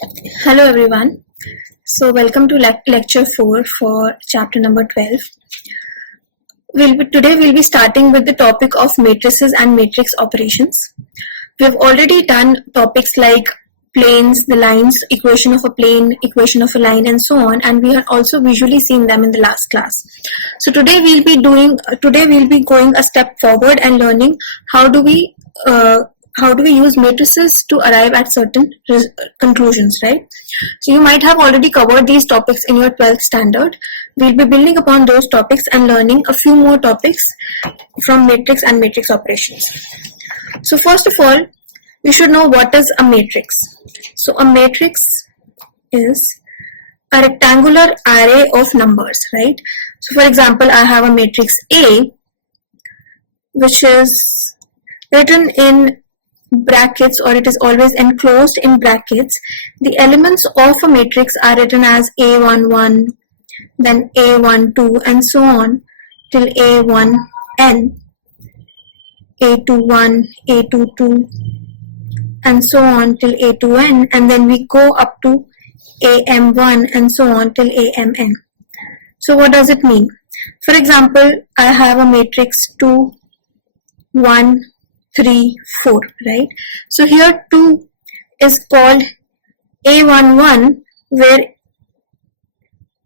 Hello everyone. So welcome to lecture 4 for chapter number 12. Today we'll be starting with the topic of matrices and matrix operations. We have already done topics like planes, the lines, equation of a plane, equation of a line, and so on, and we have also visually seen them in the last class. So today we'll be going a step forward and learning how do we use matrices to arrive at certain conclusions, right? So you might have already covered these topics in your 12th standard. We'll be building upon those topics and learning a few more topics from matrix and matrix operations. So first of all, we should know what is a matrix. So a matrix is a rectangular array of numbers, right? So for example, I have a matrix A, which is written in brackets, or it is always enclosed in brackets. The elements of a matrix are written as A11, then A12, and so on till A1n, A21, A22, and so on till A2n, and then we go up to AM1 and so on till AMN. So what does it mean? For example, I have a matrix 2, 1, 3, 4, right? So here 2 is called A11, where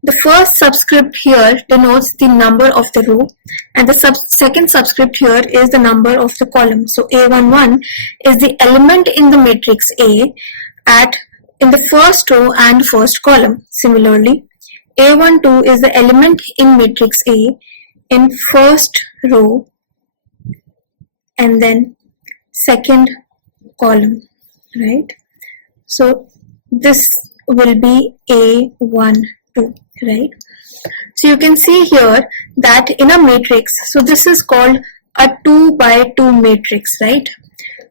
the first subscript here denotes the number of the row, and the second subscript here is the number of the column. So A11 is the element in the matrix A in the first row and first column. Similarly, A12 is the element in matrix A in first row and then second column, right? So this will be A12, right? So you can see here that in a matrix, so this is called a 2 by 2 matrix, right?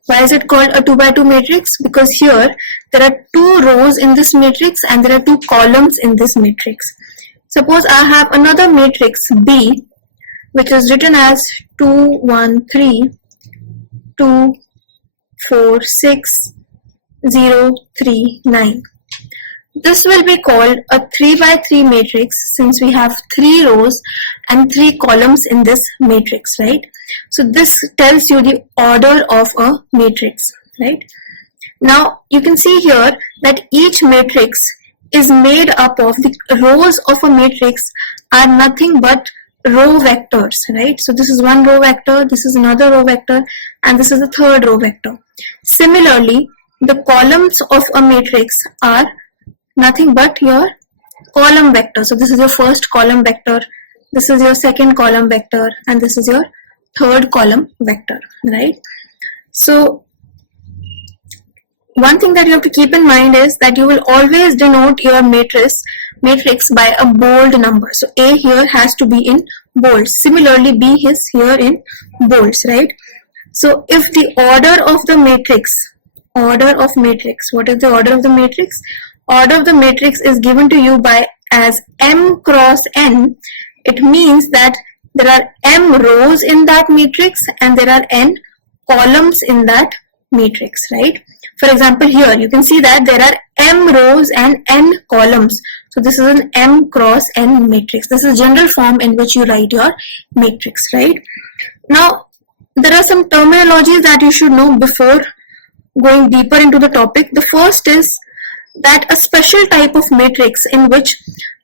Why is it called a 2 by 2 matrix? Because here there are 2 rows in this matrix and there are 2 columns in this matrix. Suppose I have another matrix B, which is written as 2, 1, 3, 2, 4, 6, 0, 3, 9. This will be called a 3 by 3 matrix, since we have 3 rows and 3 columns in this matrix, right? So this tells you the order of a matrix, right? Now you can see here that each matrix is made up of the rows of a matrix are nothing but row vectors, right? So this is one row vector, this is another row vector, and this is a third row vector. Similarly, the columns of a matrix are nothing but your column vector. So this is your first column vector, this is your second column vector, and this is your third column vector, right? So one thing that you have to keep in mind is that you will always denote your matrix by a bold number. So A here has to be in bold. Similarly, B is here in bolds, right? So if the order of the matrix, what is the order of the matrix? Order of the matrix is given to you by as M cross N. It means that there are M rows in that matrix and there are N columns in that matrix, right? For example, here you can see that there are M rows and N columns. So this is an M cross N matrix. This is general form in which you write your matrix, right? Now, there are some terminologies that you should know before going deeper into the topic. The first is that a special type of matrix in which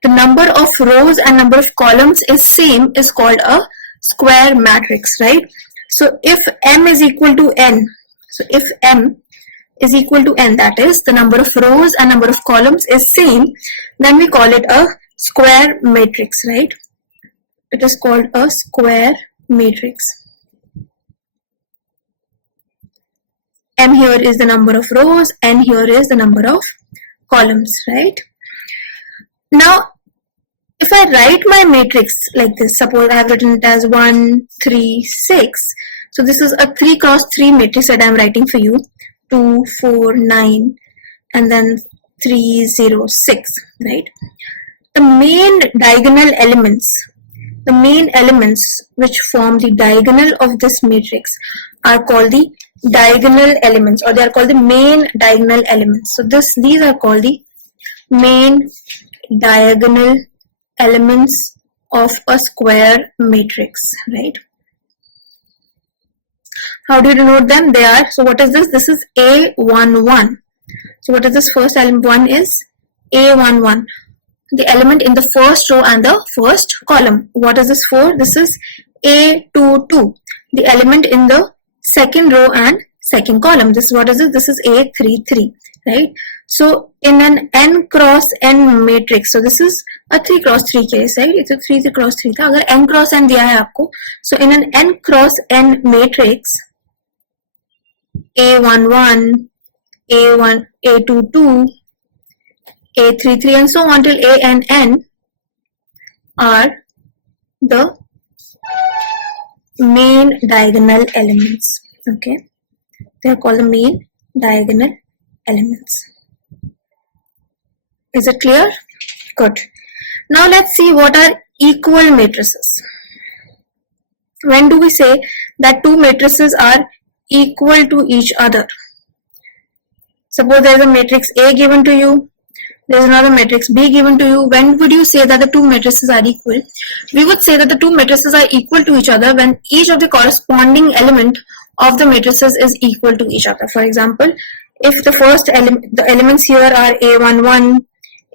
the number of rows and number of columns is same is called a square matrix, right? So if M is equal to N, so if M is equal to N, that is the number of rows and number of columns is same, then we call it a square matrix, right? It is called a square matrix. M here is the number of rows, N here is the number of columns, right? Now, if I write my matrix like this, suppose I have written it as 1, 3, 6. So this is a 3 cross 3 matrix that I am writing for you. 2, 4, 9, and then 3, 0, 6, right? The main diagonal elements the main elements which form the diagonal of this matrix are called the diagonal elements, or they are called the main diagonal elements. So these are called the main diagonal elements of a square matrix, right? How do you denote them? They are, so what is this? This is A11. So what is this first element? 1 is A11, the element in the first row and the first column. What is this for? This is A22, the element in the second row and second column. This, what is it? This is A33, right? So in an n cross n matrix, so this is a 3 cross 3 case, right? It's a 3 cross 3 था. अगर n cross n दिया है आपको, so in an n cross n matrix, A11, A1, A22, A33, and so on till ANN are the main diagonal elements. Okay, they are called the main diagonal elements. Is it clear? Good. Now let's see what are equal matrices. When do we say that two matrices are equal to each other? Suppose there is a matrix A given to you, there is another matrix B given to you. When would you say that the two matrices are equal? We would say that the two matrices are equal to each other when each of the corresponding element of the matrices is equal to each other. For example, if the first element, the elements here are A11,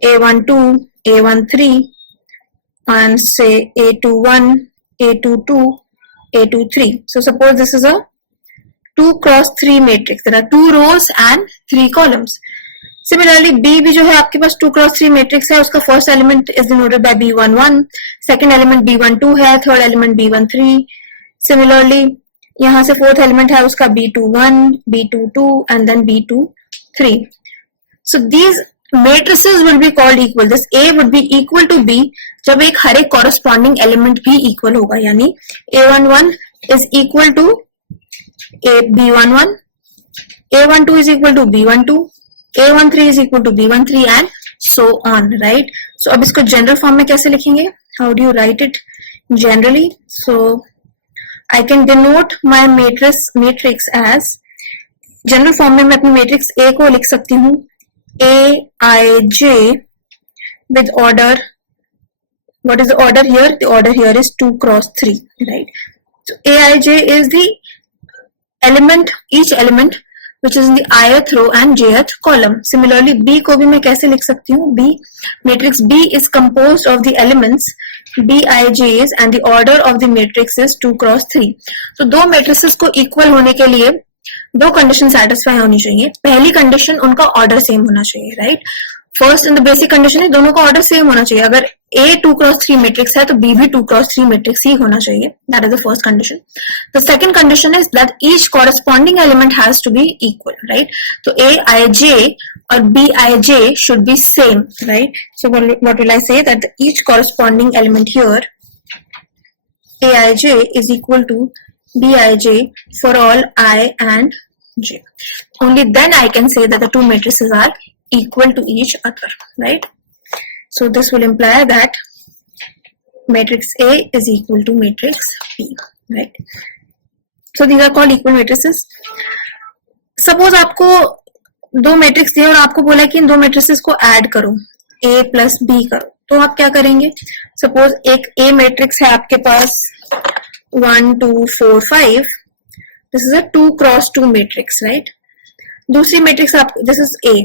A12, A13, and say A21, A22, A23. So suppose this is a 2 cross 3 matrix. There are 2 rows and 3 columns. Similarly, B भी जो है आपके पास 2 cross 3 matrix है, उसका first element is denoted by B11, second element B12 है, third element B13. Similarly, यहाँ से fourth element है उसका B21, B22 and then B23. So these matrices will be called equal. This A would be equal to B जब एक हर एक corresponding element भी equal होगा, यानी A11 is equal to B11, A12 is equal to B12, A13 is equal to B13 and so on, right? So अब इसको general form में कैसे लिखेंगे? How do you write it generally? So I can denote my matrix as, general form में मैं अपनी matrix A को लिख सकती हूँ Aij with order. What is the order here? The order here is 2 cross 3, right? So Aij is the element, each element which is in the ith row and jth column. Similarly, B को भी मैं कैसे लिख सकती हूँ? B, matrix B is composed of the elements Bij's and the order of the matrix is 2 cross 3. तो दो matrices को equal होने के लिए दो condition satisfy होनी चाहिए. पहली condition उनका order same होना चाहिए, right? First in the basic condition है दोनों का order same होना चाहिए. अगर A 2 cross 3 matrix है तो B भी 2 cross 3 matrix ही होना चाहिए. That is the first condition. The second condition is that each corresponding element has to be equal, right? So Aij or Bij should be same, right? So what will I say? That each corresponding element here, Aij is equal to Bij for all I and j. Only then I can say that the two matrices are equal to each other, right? So this will imply that matrix A is equal to matrix B, right? So these are called equal matrices. Suppose आपको दो matrix दिए और आपको बोला कि इन दो matrices को add करो, A प्लस B करो, तो आप क्या करेंगे? सपोज एक A मैट्रिक्स है आपके पास 1 2 4 5. This is a 2 cross 2 matrix, right? दूसरी मैट्रिक्स आप, दिस इज A.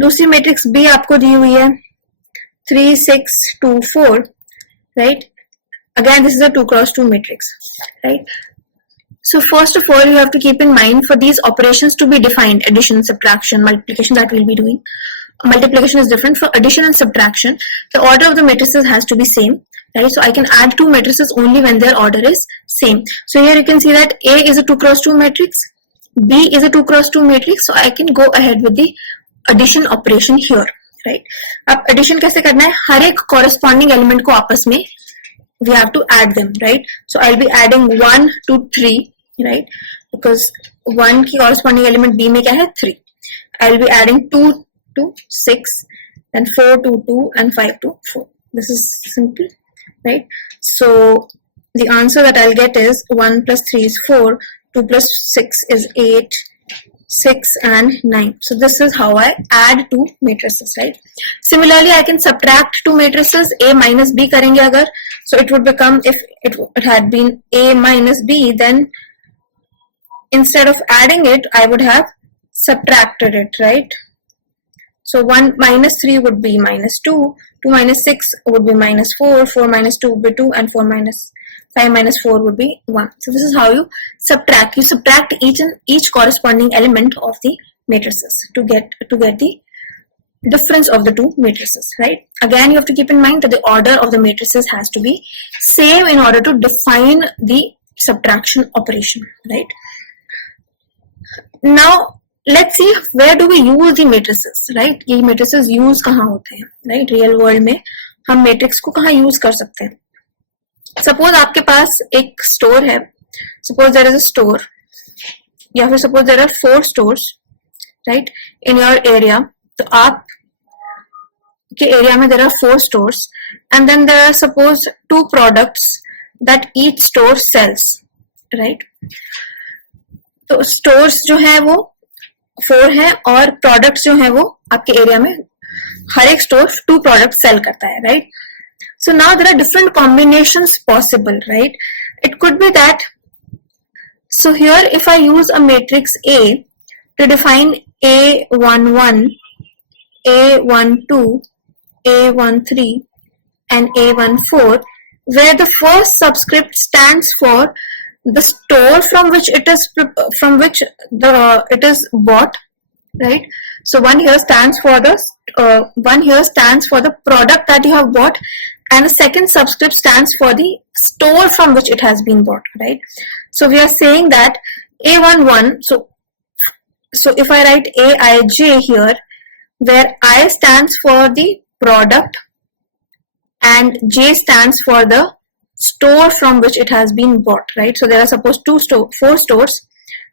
दूसरी मैट्रिक्स B आपको दी हुई है 3 6 2 4, right? Again, this is a 2 cross 2 matrix, right? So first of all, you have to keep in mind for these operations to be defined, addition, subtraction, multiplication that we'll be doing. Multiplication is different. For addition and subtraction, the order of the matrices has to be same, right? So I can add two matrices only when their order is same. So here you can see that A is a 2 cross 2 matrix, B is a 2 cross 2 matrix. So I can go ahead with the addition operation here, right? अब addition कैसे करना है? हर एक corresponding element को आपस में we have to add them, right? So I'll be adding 1 to 3, right? Because 1 की corresponding element B में क्या है? 3. I'll be adding 2 to 6, then 4 to 2 and 5 to 4. This is simple. right? So the answer that I'll get is 1 plus 3 is 4, 2 plus 6 is 8, 6 and 9. So this is how I add two matrices, right? Similarly, I can subtract two matrices, A minus B karenge agar, so it would become, if it had been A minus B, then instead of adding it, I would have subtracted it, right? So 1 minus 3 would be minus 2, 2 minus 6 would be minus 4, 4 minus 2 would be 2, and 4 minus 5 minus 4 would be 1. So this is how you subtract. You subtract each corresponding element of the matrices to get the difference of the two matrices, right? Again, you have to keep in mind that the order of the matrices has to be same in order to define the subtraction operation, right? Now let's see where do we use the matrices, right? ये matrices use कहाँ होते हैं, right? Real world में हम matrix को कहाँ use कर सकते हैं? Suppose आपके पास एक store है, suppose there is a store, या फिर suppose there are 4 stores, right? In your area, तो आप के area में there are 4 stores, and then there are suppose 2 products that each store sells, right? तो stores जो है वो 4 है और products जो है वो आपके area में हर एक store 2 products sell करता है, right? So now there are different combinations possible, right? It could be that, so here if I use a matrix A to define A11, A12, A13 and A14, where the first subscript stands for the store from which it is bought, right? So one here stands for the product that you have bought, and the second subscript stands for the store from which it has been bought, right? So we are saying that A11, so if I write Aij here, where I stands for the product and J stands for the store from which it has been bought, right? So there are suppose 4 stores.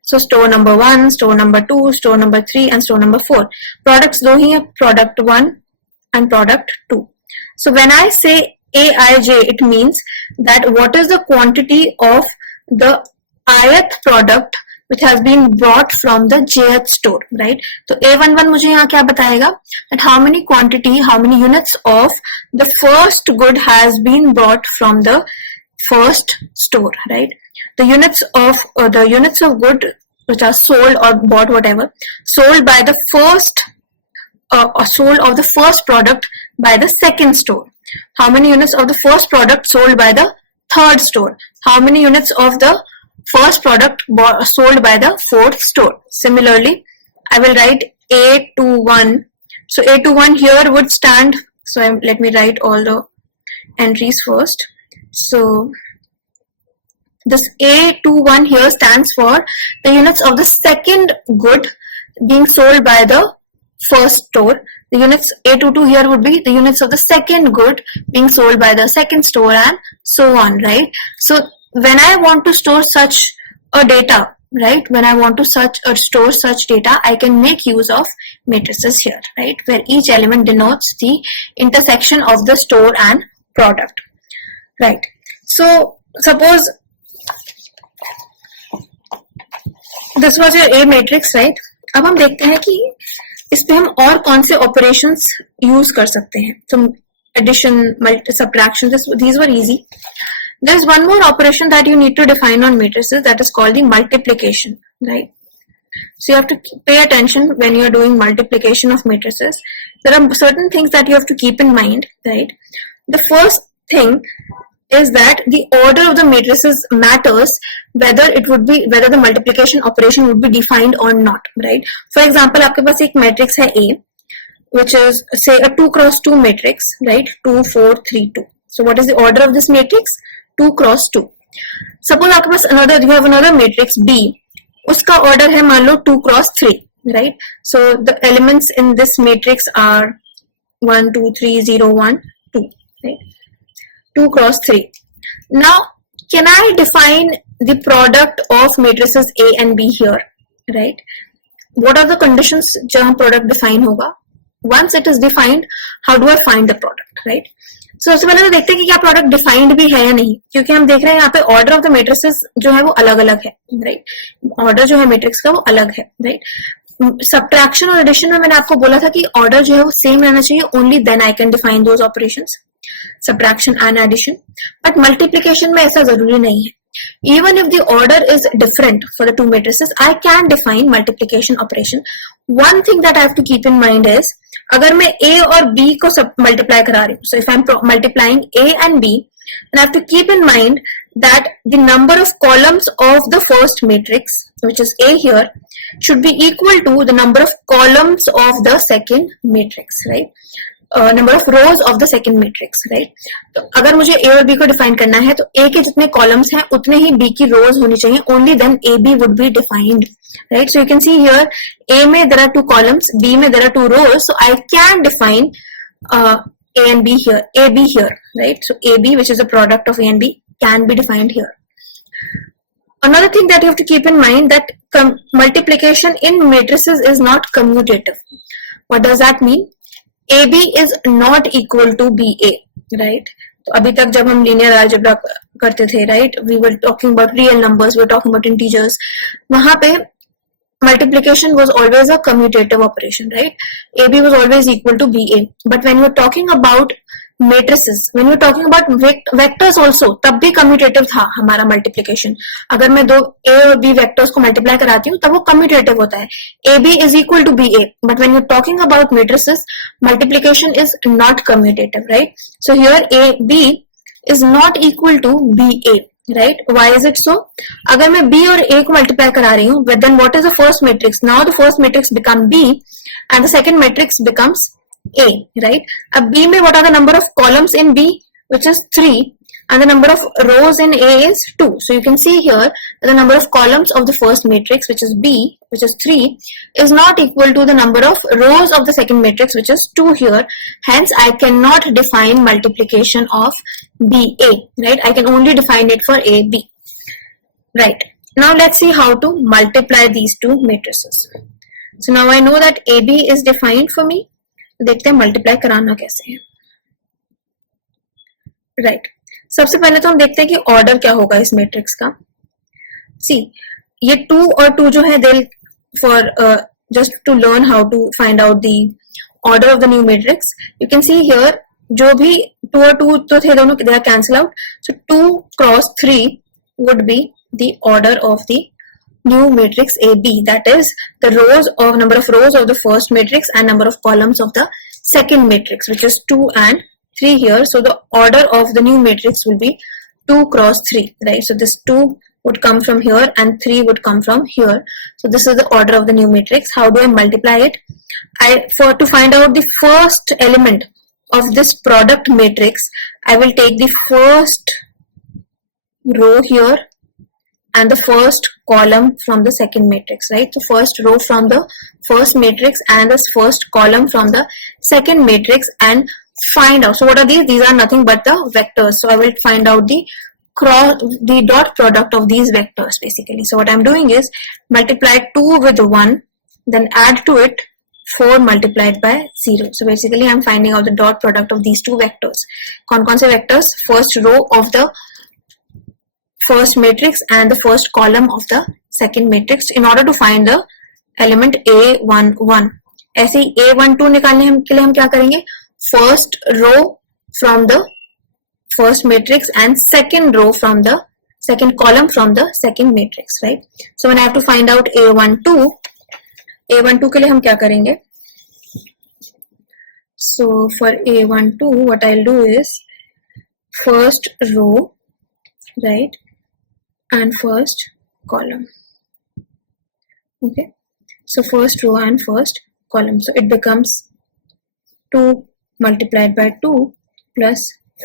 So store number 1, store number 2, store number 3 and store number 4. Products do ही है, product 1 and product 2. So when I say Aij, it means that what is the quantity of the ith product which has been bought from the jth store, right? So A11 मुझे यहाँ क्या बताएगा? That how many units of the first good has been bought from the first store, right? The units of good which are sold or bought, whatever, sold by the first sold of the first product by the second store. How many units of the first product sold by the third store? How many units of the first product sold by the fourth store? Similarly, I will write A21. So A21 here would stand, so let me write all the entries first. So this A21 here stands for the units of the second good being sold by the first store. The units A22 here would be the units of the second good being sold by the second store, and so on, right? So when I want to store such a data, right, when I want to store such data, I can make use of matrices here, right, where each element denotes the intersection of the store and product, right? So suppose this was your A matrix, right? अब हम देखते हैं कि इस पे हम और कौन से operations use कर सकते हैं. So addition, subtraction, these were easy. There is one more operation that you need to define on matrices, that is called the multiplication, right? So you have to pay attention when you are doing multiplication of matrices. There are certain things that you have to keep in mind, right? The first thing is that the order of the matrices matters whether the multiplication operation would be defined or not, right? For example, आपके पास एक matrix है A, which is say a 2 cross 2 matrix, right? 2, 4, 3, 2. So what is the order of this matrix? 2 cross 2. Suppose आपके पास you have another matrix B, उसका order है मान लो 2 cross 3, right? So the elements in this matrix are 1, 2, 3, 0, 1, 2, right? 2 cross 3. Now, can I define the product of matrices A and B here, right? What are the conditions जहाँ product define होगा? Once it is defined, how do I find the product, right? सबसे पहले तो देखते हैं कि क्या product defined भी है या नहीं, क्योंकि हम देख रहे हैं यहाँ पे ऑर्डर ऑफ द मैट्रिसेस जो है वो अलग अलग है, राइट, ऑर्डर जो है मैट्रिक्स का वो अलग है, राइट। सब्ट्रैक्शन और एडिशन में मैंने आपको बोला था कि ऑर्डर जो है वो सेम रहना चाहिए, only then I can define those operations, subtraction and addition. But multiplication में ऐसा जरूरी नहीं है, even if the order is different for the two matrices, I can define multiplication operation. One thing that I have to keep in mind is, अगर मैं A और B को multiply करा रही हूँ, so if I'm multiplying A and B, then I have to keep in mind that the number of columns of the first matrix, which is A here, should be equal to the number of columns of the second matrix, right? Number of rose of the second matrix, right. तो अगर मुझे ए और B को define करना है तो ए के जितने कॉलम्स हैं उतने ही बी की रोज होनी चाहिए, only then A B would be defined, right. So you can see here A में देयर आर 2 कॉलम्स, बी में there are 2 rows, so I can define A and B here, A B here, right. So A B which is a product of A and B can be defined here. Another thing that you have to keep in mind that multiplication in matrices is not commutative. What does that mean? AB is not equal to BA, right? तो अभी तक जब हम linear algebra करते थे, right? We were talking about real numbers, we were talking about integers. वहाँ पे multiplication was always a commutative operation, right? AB was always equal to BA. But when we're talking about matrices, when we're talking about vectors also, तब भी commutative था हमारा multiplication. अगर मैं दो A और B vectors को multiply कराती हूँ तब वो commutative होता है. AB is equal to BA. But when you're talking about matrices, multiplication is not commutative, right? So here AB is not equal to BA. Right? Why is it so? अगर मैं B और A को multiply करा रही हूँ, then what is the first matrix? Now the first matrix becomes B and the second matrix becomes A, right? अब B में what are the number of columns in B? Which is 3 and the number of rows in A is 2. So you can see here the number of columns of the first matrix, which is B, which is 3, is not equal to the number of rows of the second matrix, which is 2 here. Hence, I cannot define multiplication of BA, right? I can only define it for AB, right? Now let's see how to multiply these two matrices. So now I know that AB is defined for me. देखते हैं multiply कराना कैसे है, right. सबसे पहले तो हम देखते हैं कि ऑर्डर क्या होगा इस मैट्रिक्स का। सी ये 2 और 2 जो है, they for just to learn how to find out the order of the new matrix, you can see here जो भी 2 और 2 तो थे दोनों, they are cancel out. So 2 cross 3 would be the order of the new matrix AB, that is the rows of number of rows of the first matrix and number of columns of the second matrix, which is 2 and 3 here. So the order of the new matrix will be 2 cross 3, right? So this 2 would come from here and 3 would come from here. So this is the order of the new matrix. How do I multiply it? To find out the first element of this product matrix, I will take the first row here and the first column from the second matrix, right? So first row from the first matrix and the first column from the second matrix and find out. So what are these? These are nothing but the vectors. So I will find out the dot product of these vectors basically. So what I'm doing is multiply 2 with 1, then add to it 4 multiplied by 0. So basically I'm finding out the dot product of these two vectors. कौन-कौन से vectors? First row of the first matrix and the first column of the second matrix in order to find the element A11. ऐसे ही A12 निकालने के लिए हम क्या करेंगे? First row from the first matrix and second row from the second column from the second matrix, right? So when I have to find out A12 के लिए हम क्या करेंगे? So for A12 what I'll do is first row, right? And first column. Okay, so first row and first column. So it becomes 2 multiplied by 2 plus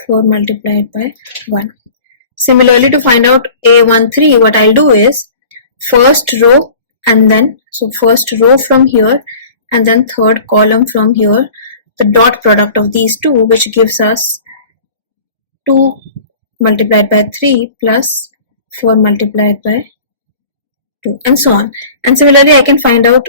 4 multiplied by 1. Similarly, to find out A13, what I'll do is first row and then, so first row from here and then third column from here, the dot product of these two, which gives us 2 multiplied by 3 plus 4 multiplied by 2 and so on. And similarly I can find out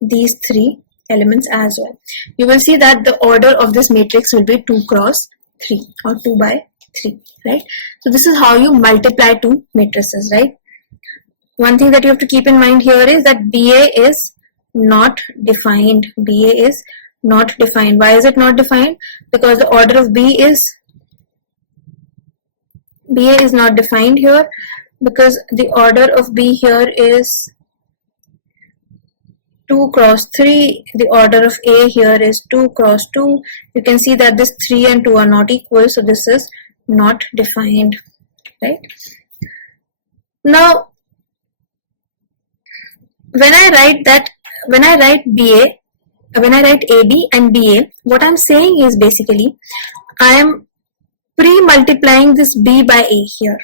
these 3 elements as well. You will see that the order of this matrix will be 2 cross 3 or 2 by 3, right? So this is how you multiply two matrices, right? One thing that you have to keep in mind here is that BA is not defined. BA is not defined. Why is it not defined? Because the order of BA is not defined here, because the order of B here is 2 cross 3. The order of A here is 2 cross 2. You can see that this 3 and 2 are not equal, so this is not defined, right? Now, when I write AB and BA, what I'm saying is basically I am pre-multiplying this B by A here,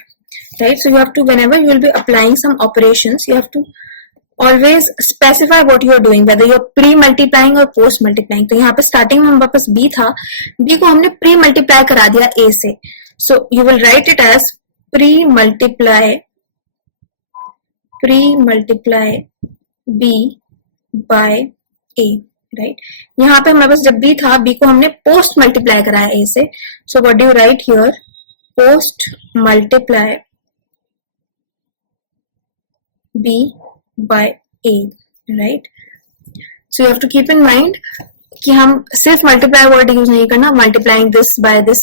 right? So you have to, whenever you will be applying some operations, you have to always specify what you are doing, whether you are pre-multiplying or post-multiplying. तो यहाँ पे starting में हमारे पास B था, B को हमने pre-multiply करा दिया A से. So you will write it as pre-multiply B by A, right? यहाँ पे हमारे पास जब B था, B को हमने post multiply कराया A से. So what do you write here? Post multiply B by A, right? So you have to keep in mind कि हम सिर्फ multiply word use नहीं करना. Multiplying this by this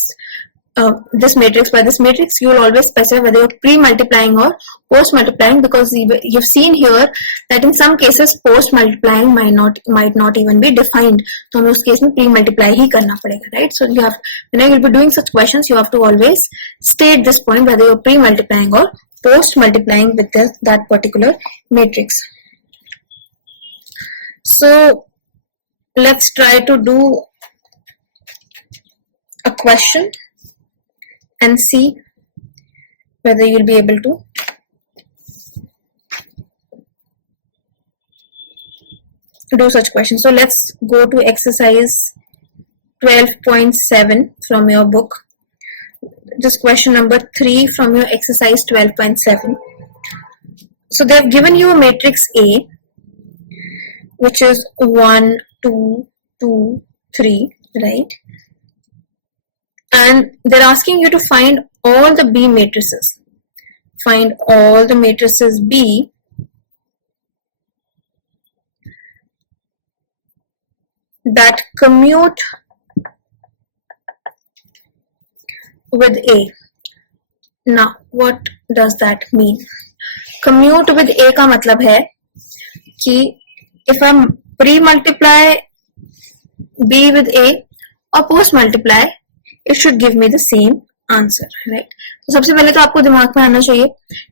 matrix by this matrix, you will always specify whether you're pre-multiplying or post-multiplying, because you've seen here that in some cases post-multiplying might not even be defined. So in those cases pre-multiply ही करना पड़ेगा, right? So you have, whenever you'll be doing such questions, you have to always state this point whether you're pre-multiplying or post-multiplying with that particular matrix. So let's try to do a question and see whether you'll be able to do such questions. So let's go to exercise 12.7 from your book. Just question number 3 from your exercise 12.7. So they have given you a matrix A, which is 1, 2, 2, 3, right? And they're asking you to find all the B matrices. Find all the matrices B that commute with A. Now, what does that mean? Commute with A का मतलब है कि if I pre-multiply B with A or post-multiply, it should give me the same answer, right? तो सबसे पहले तो आपको दिमाग में आना चाहिए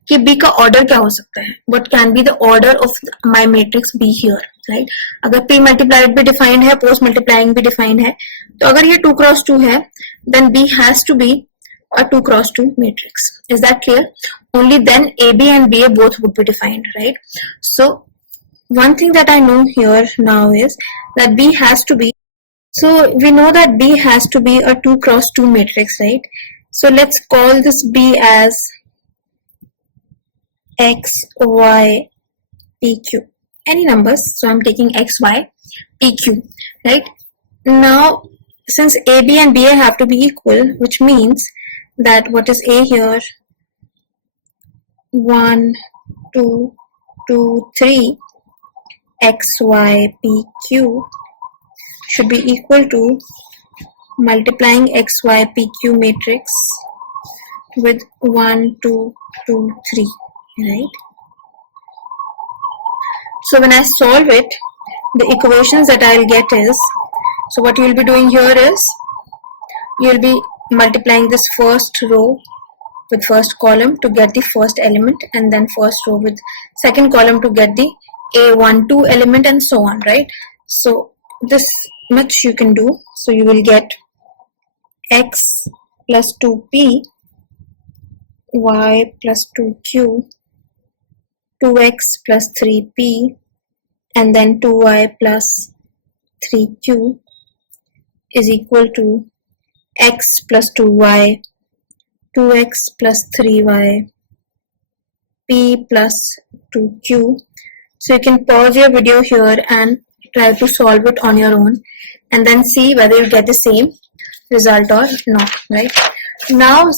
कि B का order क्या हो सकता है. What can be the order of my matrix B here, right? अगर pre-multiplied भी defined है, post-multiplying भी defined है, तो अगर ये 2 cross 2 है, then B has to be a 2 cross 2 matrix. Is that clear? Only then AB and BA both would be defined, right? So one thing that I know here now is that B has to be, so we know that B has to be a 2 cross 2 matrix, right? So let's call this B as X, Y, PQ. Any numbers, so I'm taking X, Y, PQ, right? Now, since AB and BA have to be equal, which means that what is A here? 1, 2, 2, 3, X, Y, PQ should be equal to multiplying X, Y, PQ matrix with 1, 2, 2, 3, right? So when I solve it, the equations that I'll get is, so what you'll be doing here is, you'll be multiplying this first row with first column to get the first element, and then first row with second column to get the A12 element, and so on, right? So this much you can do. So you will get X plus 2P, Y plus 2Q, 2X plus 3P, and then 2Y plus 3Q is equal to X plus 2Y, 2X plus 3Y, P plus 2Q. So you can pause your video here and try to solve it on your own, and then see whether you get the same result or not, right? Now,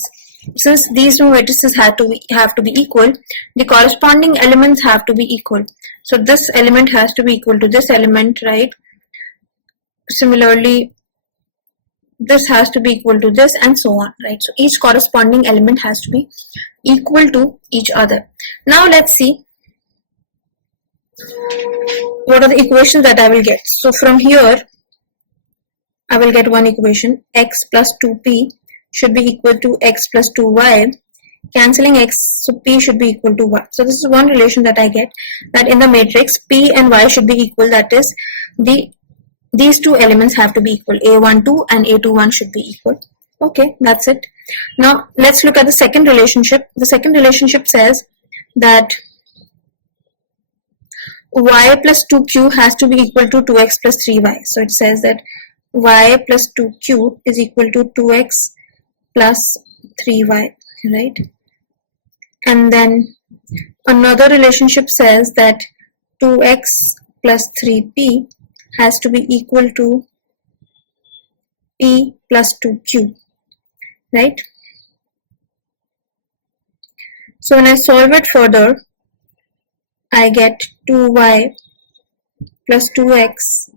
since these two matrices have to be equal, the corresponding elements have to be equal. So this element has to be equal to this element, right? Similarly, this has to be equal to this, and so on, right? So each corresponding element has to be equal to each other. Now let's see what are the equations that I will get. So from here, I will get one equation: x plus 2p should be equal to x plus 2y. Cancelling x, so p should be equal to y. So this is one relation that I get, that in the matrix p and y should be equal. That is, these two elements have to be equal. A12 and A21 should be equal. Okay, that's it. Now let's look at the second relationship. The second relationship says that y plus 2q has to be equal to 2x plus 3y. So it says that y plus 2q is equal to 2x plus 3y, right? And then another relationship says that 2x plus 3p has to be equal to p plus 2q, right? So when I solve it further, I get 2y plus 2x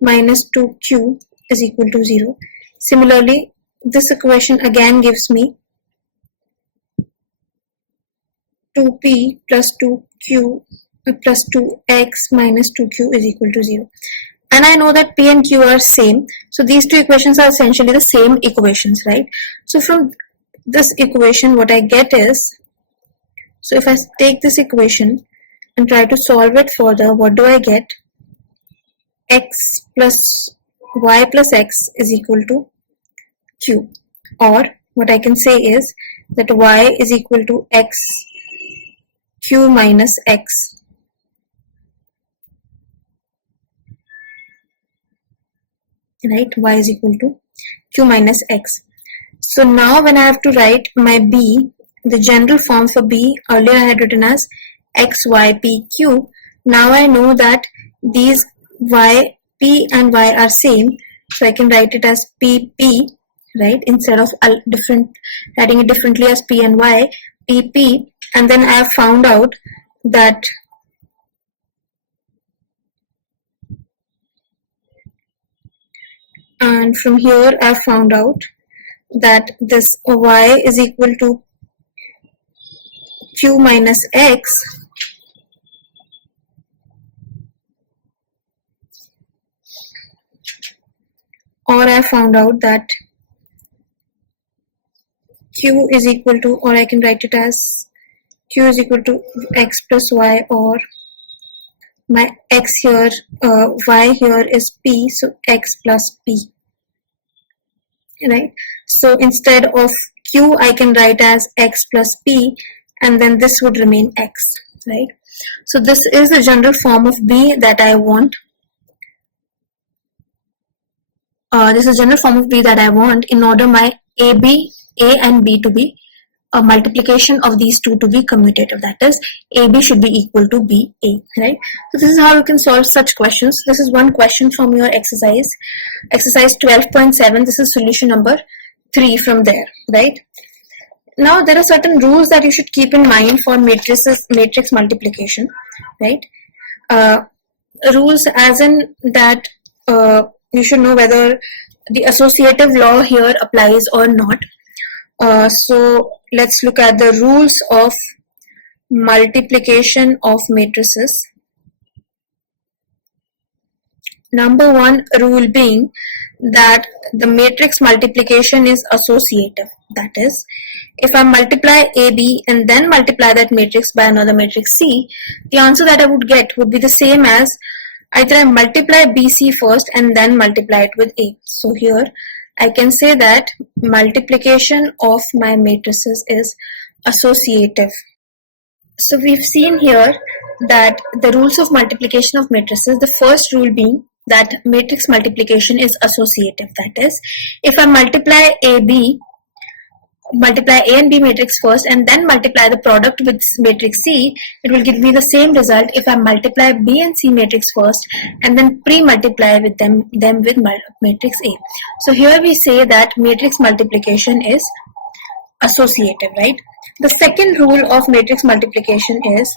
minus 2q is equal to 0. Similarly, this equation again gives me 2p plus 2q plus 2x minus 2q is equal to 0. And I know that p and q are same. So these two equations are essentially the same equations, right? So from this equation, what I get is, so if I take this equation and try to solve it further, what do I get? X plus y plus x is equal to q. Or what I can say is that y is equal to x q minus x. Right, y is equal to q minus x. So now when I have to write my b, the general form for b, earlier I had written as x, y, p, q. Now I know that these y, p and y are same, so I can write it as p, p, right? Instead of writing it differently as p and y, p, p. And then I have found out that and from here I found out that this y is equal to q minus x, or I found out that q is equal to, or I can write it as q is equal to x plus y, or my x here, y here is p, so x plus p, right? So instead of q, I can write as x plus p, and then this would remain x, right? So this is the general form of b that I want. This is general form of b that I want in order my a and b to be a multiplication of these two to be commutative. That is, AB should be equal to BA, right? So this is how you can solve such questions. This is one question from your exercise 12.7. This is solution number 3 from there, right? Now there are certain rules that you should keep in mind for matrix multiplication, right? Rules as in that you should know whether the associative law here applies or not. So let's look at the rules of multiplication of matrices. Number one rule being that the matrix multiplication is associative. That is, if I multiply AB and then multiply that matrix by another matrix C, the answer that I would get would be the same as either I multiply BC first and then multiply it with A. So here I can say that multiplication of my matrices is associative. So we've seen here that the rules of multiplication of matrices, the first rule being that matrix multiplication is associative. That is, if I multiply AB multiply A and B matrix first and then multiply the product with matrix C, it will give me the same result if I multiply B and C matrix first and then pre-multiply with them with matrix A. So here we say that matrix multiplication is associative, right? The second rule of matrix multiplication is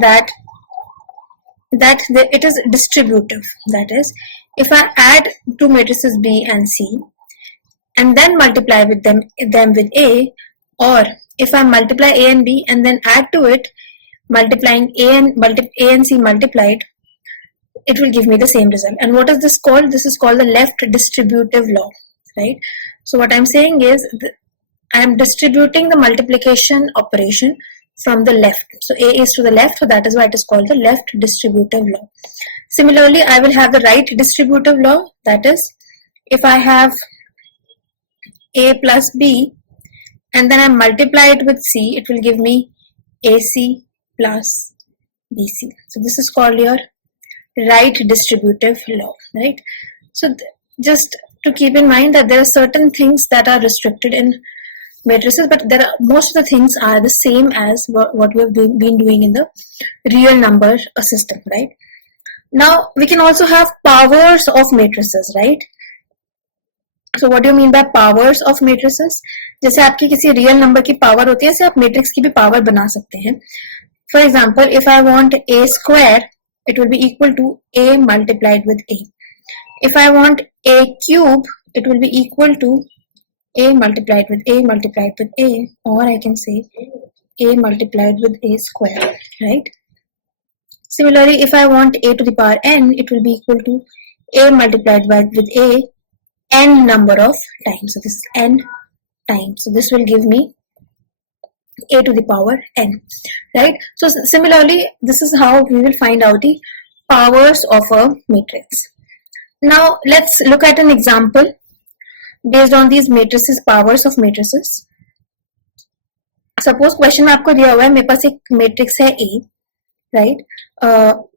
that it is distributive. That is, if I add two matrices B and C and then multiply with them with A, or if I multiply A and B and then add to it, multiplying A and C multiplied, it will give me the same result. And what is this called? This is called the left distributive law, right? So what I'm saying is I am distributing the multiplication operation from the left. So A is to the left, so that is why it is called the left distributive law. Similarly, I will have the right distributive law. That is, if I have A plus B and then I multiply it with C, it will give me AC plus BC. So this is called your right distributive law, right? So just to keep in mind that there are certain things that are restricted in matrices, but most of the things are the same as what we have been doing in the real number system, right? Now we can also have powers of matrices, right? So what do you mean by powers of matrices? जैसे आपकी किसी real number की power होती है, ऐसे आप matrix की भी power बना सकते हैं. For example, if I want A square, it will be equal to A multiplied with A. If I want A cube, it will be equal to A multiplied with A multiplied with A, or I can say A multiplied with A square, right? Similarly, if I want A to the power n, it will be equal to A multiplied with A n number of times. So this is n times. So this will give me A to the power n, right? So similarly, this is how we will find out the powers of a matrix. Now let's look at an example based on these matrices, powers of matrices. Suppose question में आपको दिया हुआ है, मेरे पास एक matrix है A, right?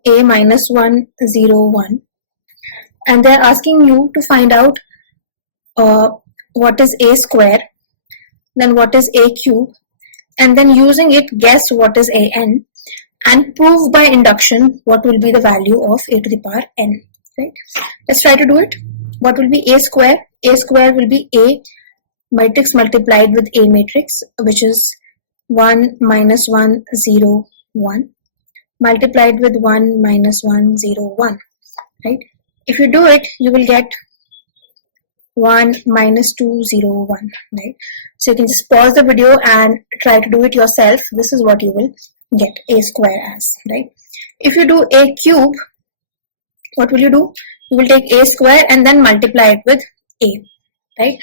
A minus 1, 0, 1, and they're asking you to find out what is A square, then what is A cube, and then using it guess what is A n, and prove by induction what will be the value of A to the power n, right? Let's try to do it. What will be A square? A square will be A matrix multiplied with A matrix, which is 1 minus 1, 0, 1, multiplied with 1 minus 1, 0, 1, right? If you do it, you will get 1 minus 2, 0, 1, right? So you can just pause the video and try to do it yourself. This is what you will get A square as, right? If you do A cube, what will you do? You will take A square and then multiply it with A, right?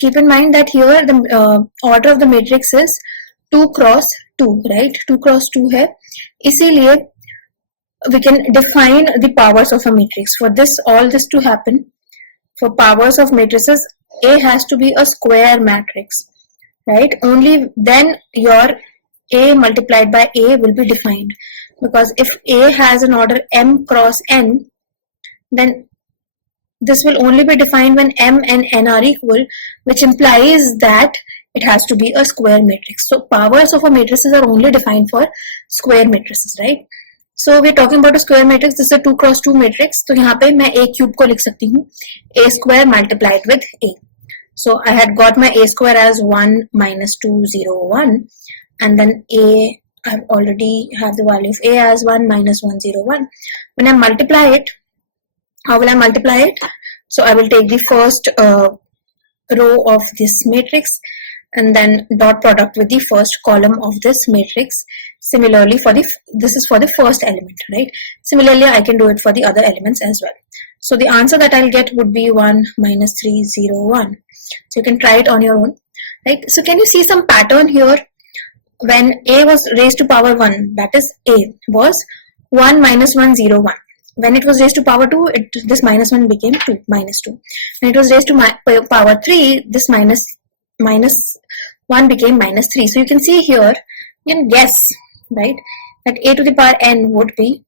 Keep in mind that here the order of the matrix is 2 cross 2, right? 2 cross 2 है, इसीलिए we can define the powers of a matrix. For this, all this to happen, for powers of matrices, A has to be a square matrix, right? Only then your A multiplied by A will be defined. Because if A has an order m cross n, then this will only be defined when m and n are equal, which implies that it has to be a square matrix. So powers of a matrices are only defined for square matrices, right? So we're talking about a square matrix. This is a 2 cross 2 matrix. तो यहाँ पे मैं A cube को लिख सकती हूँ A square multiplied with A. So I had got my A square as 1 minus 2, 0, 1, and then A, I already have the value of A as 1 minus 1, 0, 1. When I multiply it, how will I multiply it? So I will take the first row of this matrix and then dot product with the first column of this matrix. Similarly, this is for the first element, right? Similarly, I can do it for the other elements as well. So the answer that I'll get would be 1 minus 3, 0, 1. So you can try it on your own, right? So can you see some pattern here? When A was raised to power 1, that is A was 1 minus 1, 0, 1. When it was raised to power 2, this minus 1 became 2, minus 2. When it was raised to power 3, this minus 1 became minus 3. So you can see here, you can guess, right, that A to the power n would be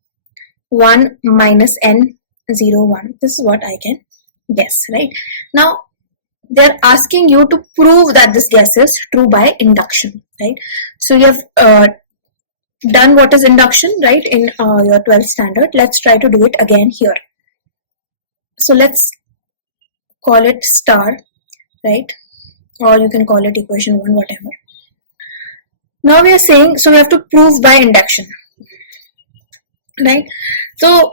1 minus n, 0, 1. This is what I can guess, right? Now, they're asking you to prove that this guess is true by induction, right? So you have done what is induction, right, in your 12th standard. Let's try to do it again here. So let's call it star, right? Or you can call it equation 1, whatever. Now we are saying, so we have to prove by induction, right? So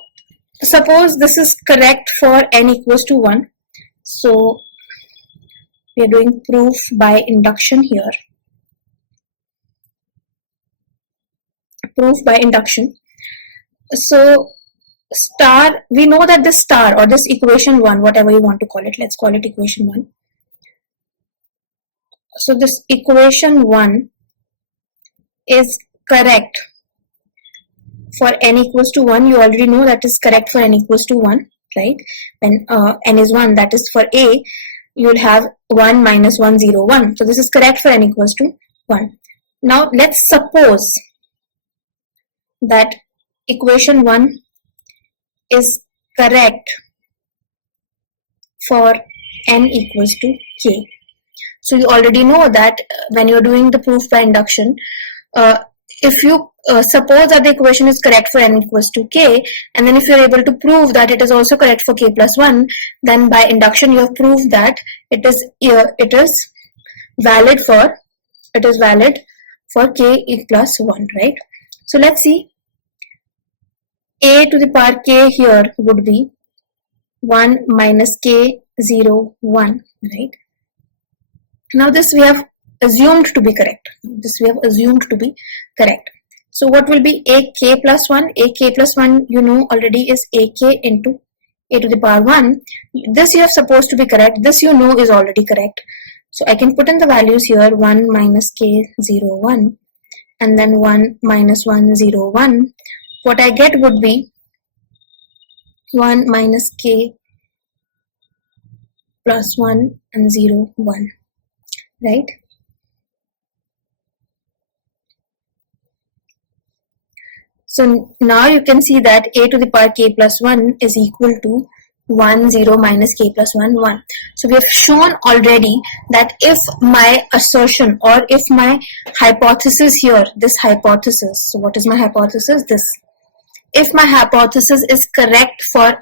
suppose this is correct for n equals to 1. So we are doing proof by induction here. Proof by induction. So star, we know that this star or this equation 1, whatever you want to call it, let's call it equation 1. So this equation 1 is correct for n equals to 1. You already know that is correct for n equals to 1, right? When n is 1, that is for a, you'll have 1 minus 1, 0, 1. So this is correct for n equals to 1. Now let's suppose that equation 1 is correct for n equals to k. So you already know that when you're doing the proof by induction, if you suppose that the equation is correct for n equals to k, and then if you're able to prove that it is also correct for k plus 1, then by induction you have proved that it is valid for k plus 1, right? So let's see. A to the power k here would be 1 minus k 0 1, right? Now this we have assumed to be correct. So what will be a k plus 1? A k plus 1, you know already, is a k into a to the power 1. This you have supposed to be correct. This you know is already correct. So I can put in the values here, 1 minus k 0 1 and then 1 minus 1 0 1. What I get would be 1 minus k plus 1 and 0 1, right? So now you can see that a to the power k plus 1 is equal to 1 0 minus k plus 1 1. So we have shown already that if my assertion or if my hypothesis here, this hypothesis, so what is my hypothesis? This. If my hypothesis is correct for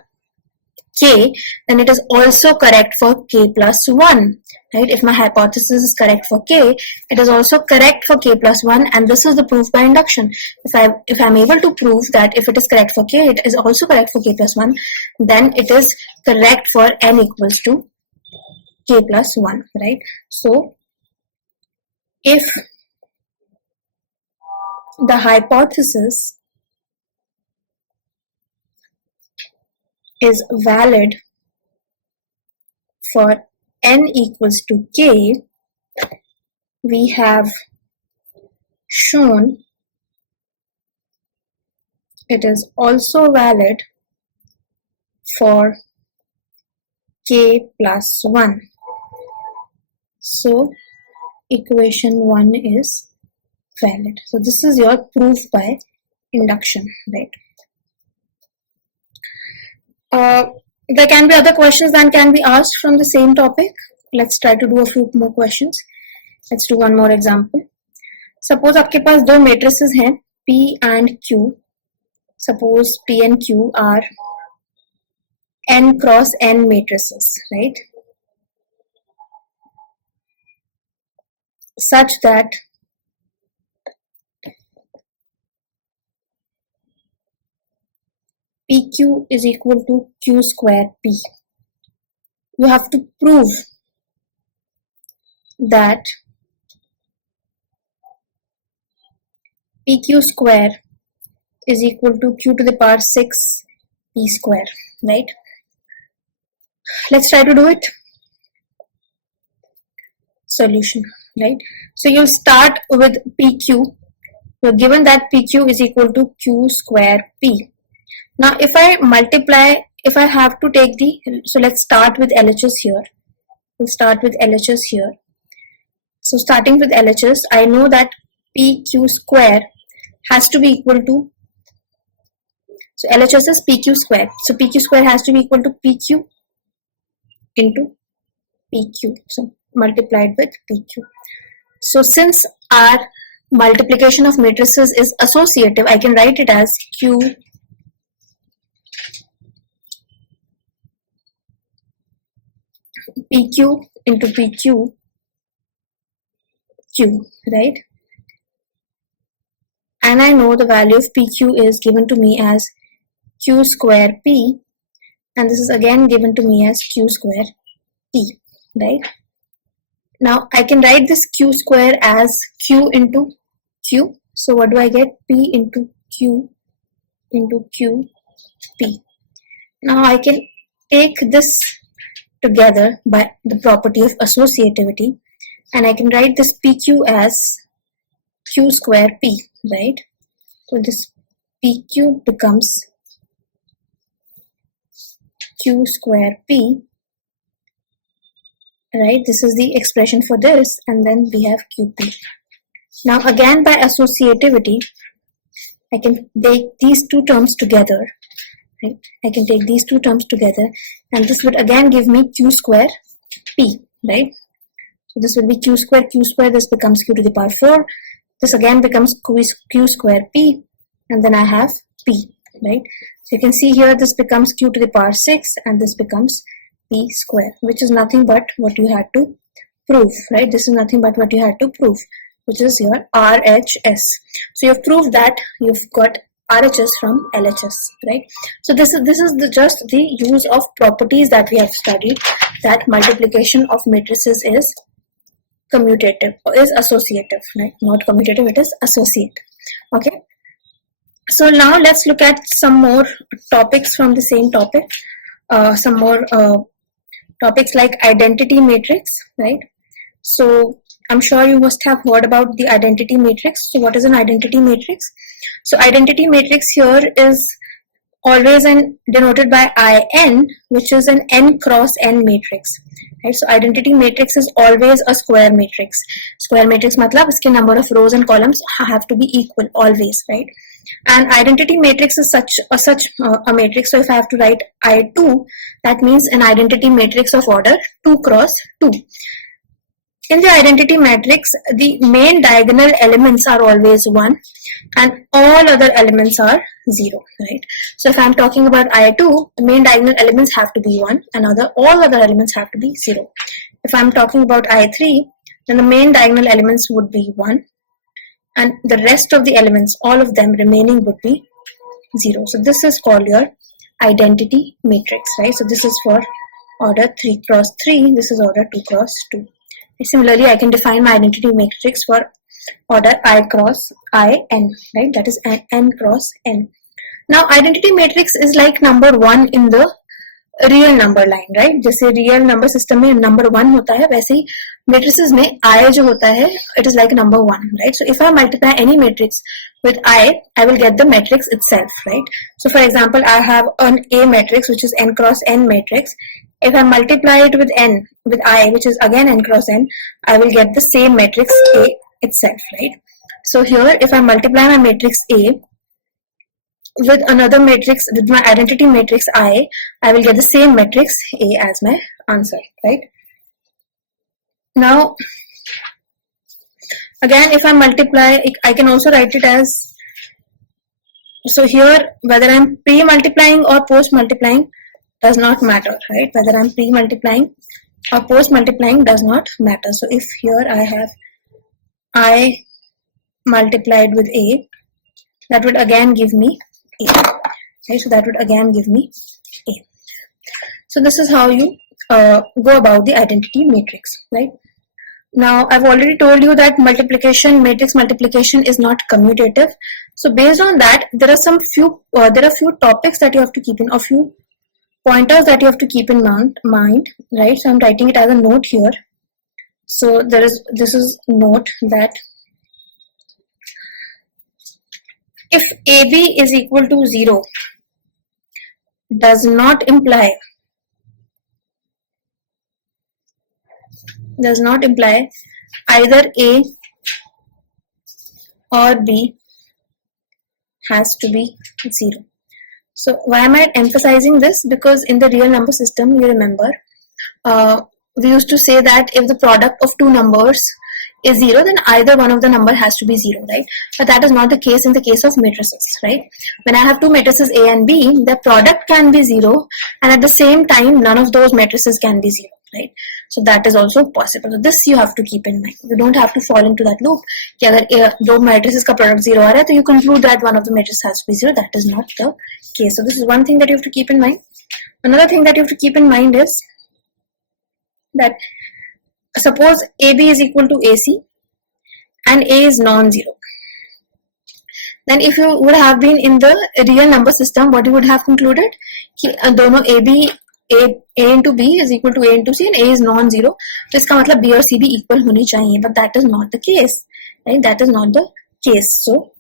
k, then it is also correct for k plus 1, right? If my hypothesis is correct for k, it is also correct for k plus 1, and this is the proof by induction. If I'm able to prove that if it is correct for k, it is also correct for k plus 1, then it is correct for n equals to k plus 1, right? So if the hypothesis is valid for n equals to k, we have shown it is also valid for k plus 1. So equation 1 is valid. So this is your proof by induction, right? There can be other questions that can be asked from the same topic. Let's try to do a few more questions. Let's do one more example. Suppose आपके पास दो matrices हैं P and Q. Suppose P and Q are n cross n matrices, right? Such that PQ is equal to Q square P. You have to prove that PQ square is equal to Q to the power 6 P square, right? Let's try to do it. Solution, right? So you'll start with PQ. You're given that PQ is equal to Q square P. Now if I multiply, if I have to take so let's start with LHS here. We'll start with LHS here. So starting with LHS, I know that PQ square has to be equal to, so LHS is PQ square. So PQ square has to be equal to PQ into PQ. So multiplied with PQ. So since our multiplication of matrices is associative, I can write it as Q PQ into PQ Q, right? And I know the value of PQ is given to me as Q square P, and this is again given to me as Q square P, right? Now I can write this Q square as Q into Q. So what do I get? P into Q P. Now I can take this together by the property of associativity, and I can write this PQ as Q square P, right? So this PQ becomes Q square P, right? This is the expression for this, and then we have QP. Now again by associativity, I can take these two terms together, right? I can take these two terms together, and this would again give me Q square P, right? So this will be Q square, this becomes Q to the power 4. This again becomes Q square P, and then I have P, right? So you can see here this becomes Q to the power 6, and this becomes P square, which is nothing but what you had to prove, right? This is nothing but what you had to prove, which is your RHS. So you've proved that you've got RHS from LHS, right? So this is just the use of properties that we have studied, that multiplication of matrices is commutative, is associative, right? Not commutative, it is associative. Okay. So now let's look at some more topics from the same topic. Some more topics like identity matrix, right? So I'm sure you must have heard about the identity matrix. So what is an identity matrix? So identity matrix here is always denoted by IN, which is an n cross n matrix. Right? So identity matrix is always a square matrix. Square matrix matlab iske number of rows and columns have to be equal always, right? And identity matrix is such a matrix. So if I have to write I2, that means an identity matrix of order 2 cross 2. In the identity matrix, the main diagonal elements are always 1 and all other elements are 0, right? So if I'm talking about I2, the main diagonal elements have to be 1 and all other elements have to be 0. If I'm talking about I3, then the main diagonal elements would be 1 and the rest of the elements, all of them remaining, would be 0. So this is called your identity matrix, right? So this is for order 3 cross 3, this is order 2 cross 2. Similarly, I can define my identity matrix for order I cross IN, right? That is n cross n. Now, identity matrix is like number 1 in the real number line, right? जैसे real number system में number 1 होता है, वैसे ही matrices में I जो होता है, it is like number 1, right? So if I multiply any matrix with I will get the matrix itself, right? So for example, I have an A matrix, which is n cross n matrix. If I multiply it with n, with I, which is again n cross n, I will get the same matrix A itself, right? So here, if I multiply my matrix A with another matrix, with my identity matrix I will get the same matrix A as my answer, right? Now, again, if I multiply, I can also write it as, so here, whether I'm pre-multiplying or post-multiplying does not matter, right? Whether I'm pre-multiplying or post-multiplying does not matter. So if here I have I multiplied with A, that would again give me A, right? So that would again give me A. So this is how you go about the identity matrix, right? Now I've already told you that matrix multiplication is not commutative. So based on that, there are few topics that you have to keep in, a few pointers that you have to keep in mind, right? So I'm writing it as a note here. So this is note that if AB is equal to 0 does not imply either A or B has to be 0. So why am I emphasizing this? Because in the real number system, you remember, we used to say that if the product of two numbers is 0, then either one of the number has to be 0, right? But that is not the case in the case of matrices, right? When I have two matrices A and B, the product can be 0, and at the same time none of those matrices can be 0, right? So that is also possible. So this you have to keep in mind. You don't have to fall into that loop कि अगर दो matrices का product 0 आ रहा है तो you conclude that one of the matrices has to be 0. That is not the case. So this is one thing that you have to keep in mind. Another thing that you have to keep in mind is that suppose AB is equal to AC and A is non-zero. Then if you would have been in the real number system, what you would have concluded? दोनों A into B is equal to A into C and A is non-zero. तो इसका मतलब B और C भी equal होनी चाहिए. But that is not the case, right? That is not the case. So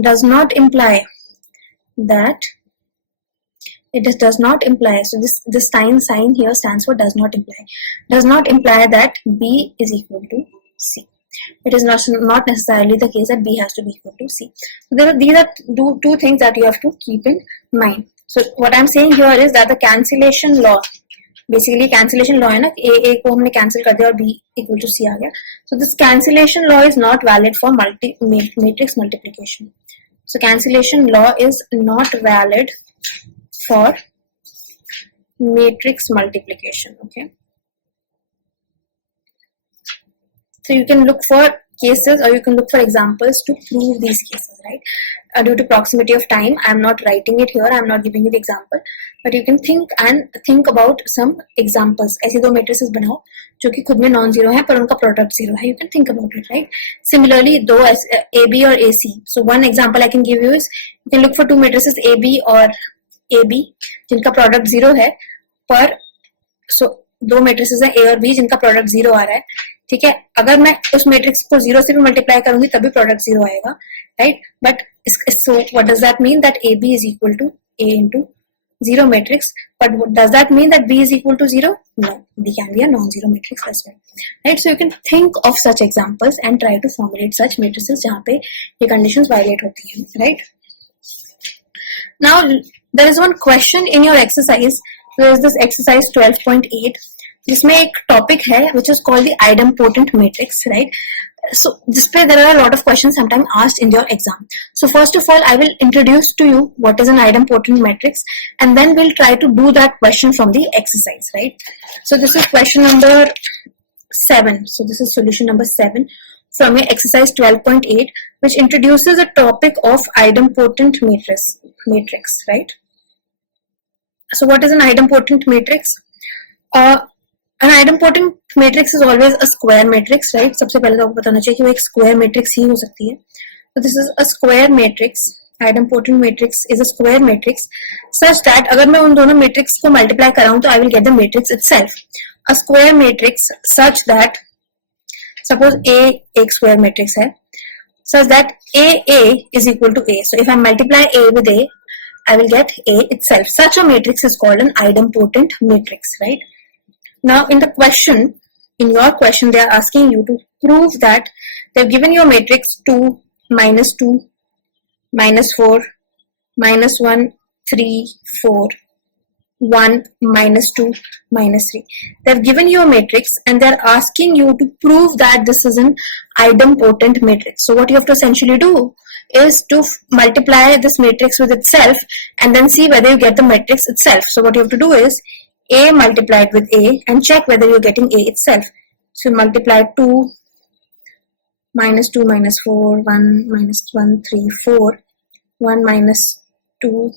does not imply that it does not imply. So this sign here stands for does not imply. Does not imply that B is equal to C. It is not necessarily the case that B has to be equal to C. So these are two things that you have to keep in mind. So what I'm saying here is that the cancellation law, basically cancellation law है ना, A को हमने cancel कर दिया और B equal to C आ गया. So this cancellation law is not valid for matrix multiplication. So cancellation law is not valid for matrix multiplication. Okay. So you can look for cases or you can look for examples to prove these cases, right? Due to proximity of time, I am not writing it here. I am not giving you the example, but you can think about some examples. ऐसे दो matrices बनाओ जो कि खुद में non-zero है पर उनका product 0 है. You can think about it, right? Similarly, दो AB और AC. So one example I can give you is you can look for two matrices AB or AB जिनका product 0 है पर so दो matrices हैं A और B जिनका product 0 आ रहा है. ठीक है, अगर मैं उस मैट्रिक्स को 0 से भी मल्टीप्लाई करूंगी तभी प्रोडक्ट 0 आएगा, right? But so what does that mean? That AB is equal to A into 0 matrix. But does that mean that B is equal to 0? No, B can be a non-zero matrix as well, right? So you can think of such examples and try to formulate such matrices जहाँ पे ये conditions violate होती हैं, right? Now there is one question in your exercise. There is this exercise 12.8. जिसमें एक topic है which is called the idempotent matrix, right? So जिसपे there are a lot of questions sometimes asked in your exam. So first of all, I will introduce to you what is an idempotent matrix, and then we'll try to do that question from the exercise, right? So this is question number 7. So this is solution number 7 from your exercise 12.8, which introduces a topic of idempotent matrix, right? So what is an idempotent matrix? An idempotent matrix is always a square matrix, right? सबसे पहले तो आपको बताना चाहिए कि वो एक square matrix ही हो सकती है. So this is a square matrix. Idempotent matrix is a square matrix such that अगर मैं उन दोनों matrix को multiply कराऊं तो I will get the matrix itself. A square matrix such that suppose A एक square matrix है such that A is equal to A. So if I multiply A with A, I will get A itself. Such a matrix is called an idempotent matrix, right? Now in the question, in your question, they are asking you to prove that they have given you a matrix 2, minus 2, minus 4, minus 1, 3, 4, 1, minus 2, minus 3. They have given you a matrix and they are asking you to prove that this is an idempotent matrix. So what you have to essentially do is to multiply this matrix with itself and then see whether you get the matrix itself. So what you have to do is A multiplied with A and check whether you're getting A itself. So multiply 2, minus 2, minus 4, 1, minus 1, 3, 4, 1, minus 2,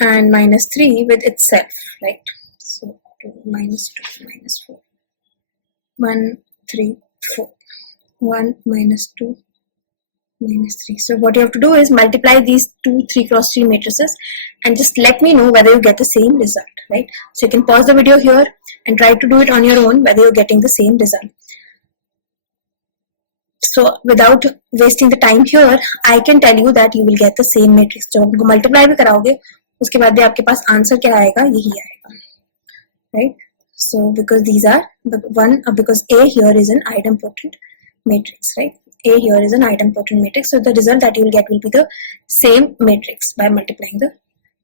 and minus 3 with itself, right? So 2, minus 2, minus 4, 1, 3, 4, 1, minus 2, minus 3. So what you have to do is multiply these two 3 cross 3 matrices and just let me know whether you get the same result, right? So you can pause the video here and try to do it on your own whether you're getting the same result. So without wasting the time here, I can tell you that you will get the same matrix. जो आप multiply भी कराओगे उसके बाद भी आपके पास answer क्या आएगा, यही आएगा, right? So because these are the one, because A here is an idempotent matrix, right? A here is an idempotent matrix, so the result that you will get will be the same matrix by multiplying the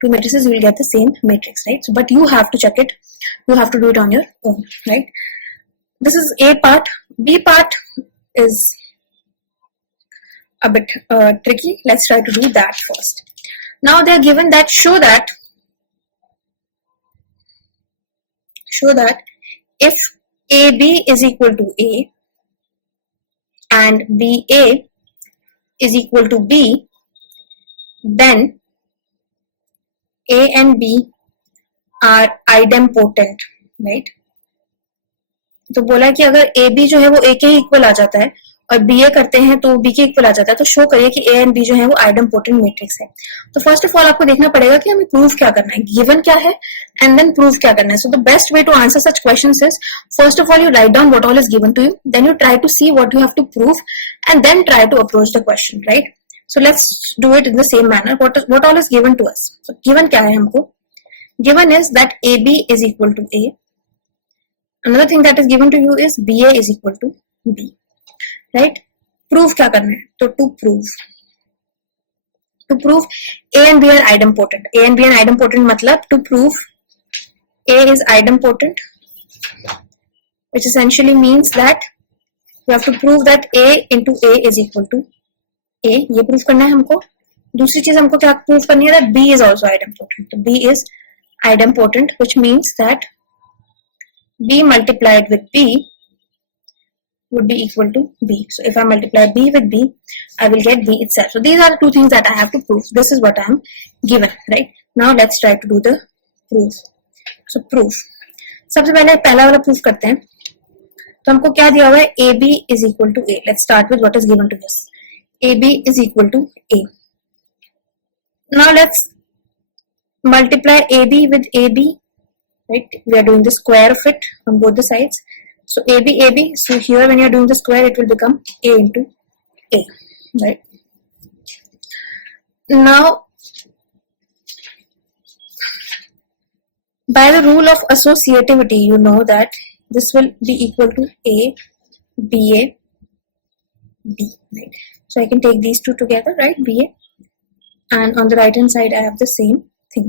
two matrices, you will get the same matrix, right? So, but you have to check it. You have to do it on your own, right? This is A part. B part is a bit tricky. Let's try to do that first. Now they are given that show that if AB is equal to A and BA is equal to B, then A and B are idempotent, right? तो बोला कि अगर AB जो है वो A के equal आ जाता है और BA करते हैं तो B के इक्वल आ जाता है, तो शो करिए कि A एंड B जो है वो आइडेम्पोटेंट मैट्रिक्स है. तो फर्स्ट ऑफ ऑल आपको देखना पड़ेगा कि हमें प्रूफ क्या करना है, गिवन क्या है एंड देन प्रूफ क्या करना है. So the best way to answer such questions is first of all you write down what all is given to you, then you try to see what you have to prove and then try to approach the question, right? So let's do it in the same manner. What all is given to us? So given क्या है हमको? Given is that AB is equal to A. Another thing that is given to you is BA is equal to B, right? Proof क्या करना है? तो to prove A and B are idempotent. A and B are idempotent मतलब to prove A is idempotent, which essentially means that you have to prove that A into A is equal to A. ये proof करना है हमको. दूसरी चीज हमको क्या proof करनी है? That B is also idempotent. तो B is idempotent, which means that B multiplied with B would be equal to B. So if I multiply B with B, I will get B itself. So these are the two things that I have to prove. This is what I am given, right? Now let's try to do the proof. So proof. सबसे पहले पहला वाला proof करते हैं. तो हमको क्या दिया हुआ है? AB is equal to A. Let's start with what is given to us. AB is equal to A. Now let's multiply AB with AB. Right, we are doing the square of it on both the sides. So AB. So here when you are doing the square, it will become A into A, right? Now, by the rule of associativity, you know that this will be equal to A, BA, B, right? So I can take these two together, right? BA, and on the right hand side, I have the same thing.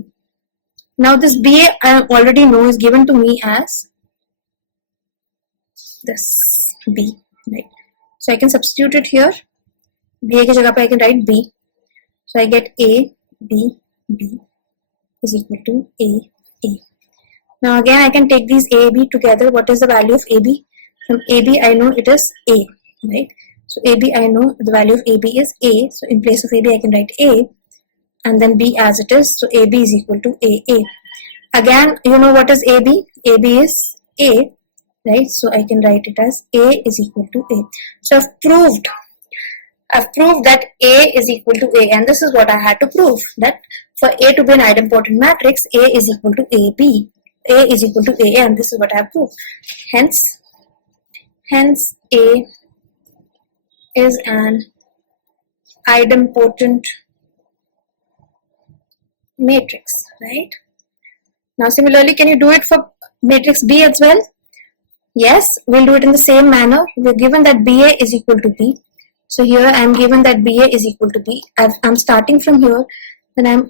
Now this BA I already know is given to me as this B, right? So I can substitute it here. BA की जगह पे I can write B. So I get A, B, B is equal to A, A. Now again I can take these A, B together. What is the value of AB? From AB I know it is A, right? So AB I know the value of AB is A. So in place of AB I can write A. And then B as it is, so AB is equal to AA. Again, you know what is AB? AB is A, right? So I can write it as A is equal to A. So I've proved that A is equal to A, and this is what I had to prove, that for A to be an idempotent matrix, A is equal to AB. A is equal to A, and this is what I have proved. Hence A is an idempotent matrix, right? Now similarly, can you do it for matrix B as well? Yes, we'll do it in the same manner. We're given that BA is equal to B. So here I am given that BA is equal to B. I'm starting from here, then I'm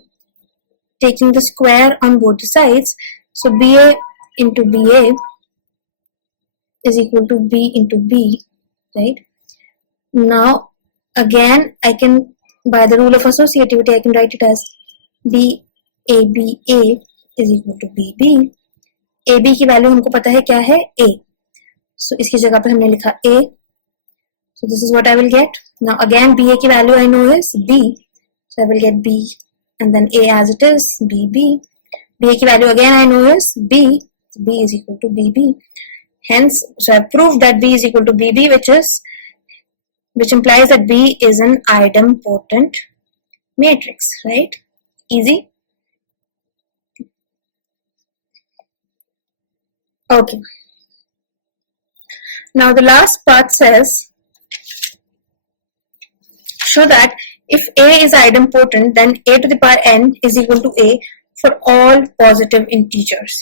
taking the square on both the sides. So BA into BA is equal to B into B, right? Now again I can, by the rule of associativity, I can write it as BABA is equal to BB. AB की value हमको पता है क्या है? A. So इसकी जगह पे हमने लिखा A. So this is what I will get. Now again BA की value I know is B. So I will get B and then A as it is, BB. BA की value again I know is B. So B is equal to BB. Hence, so I proved that B is equal to BB, which implies that B is an idempotent matrix, right? Easy. Okay. Now the last part says, show that if A is idempotent, then A to the power n is equal to A for all positive integers.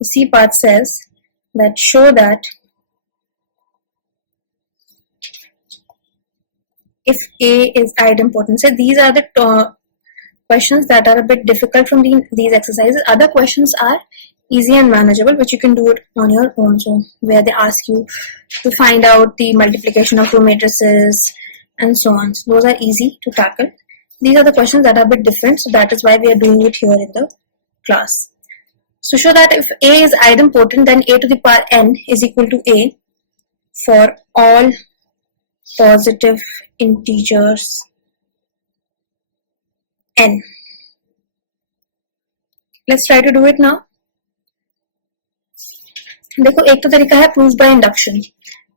The C part says that show that if A is idempotent, so these are the questions that are a bit difficult from these exercises. Other questions are easy and manageable, which you can do it on your own. So where they ask you to find out the multiplication of two matrices and so on. So those are easy to tackle. These are the questions that are a bit different, so that is why we are doing it here in the class. So show that if A is idempotent, then A to the power n is equal to A for all positive integers n. Let's try to do it now. देखो एक तो तरीका है proof by induction,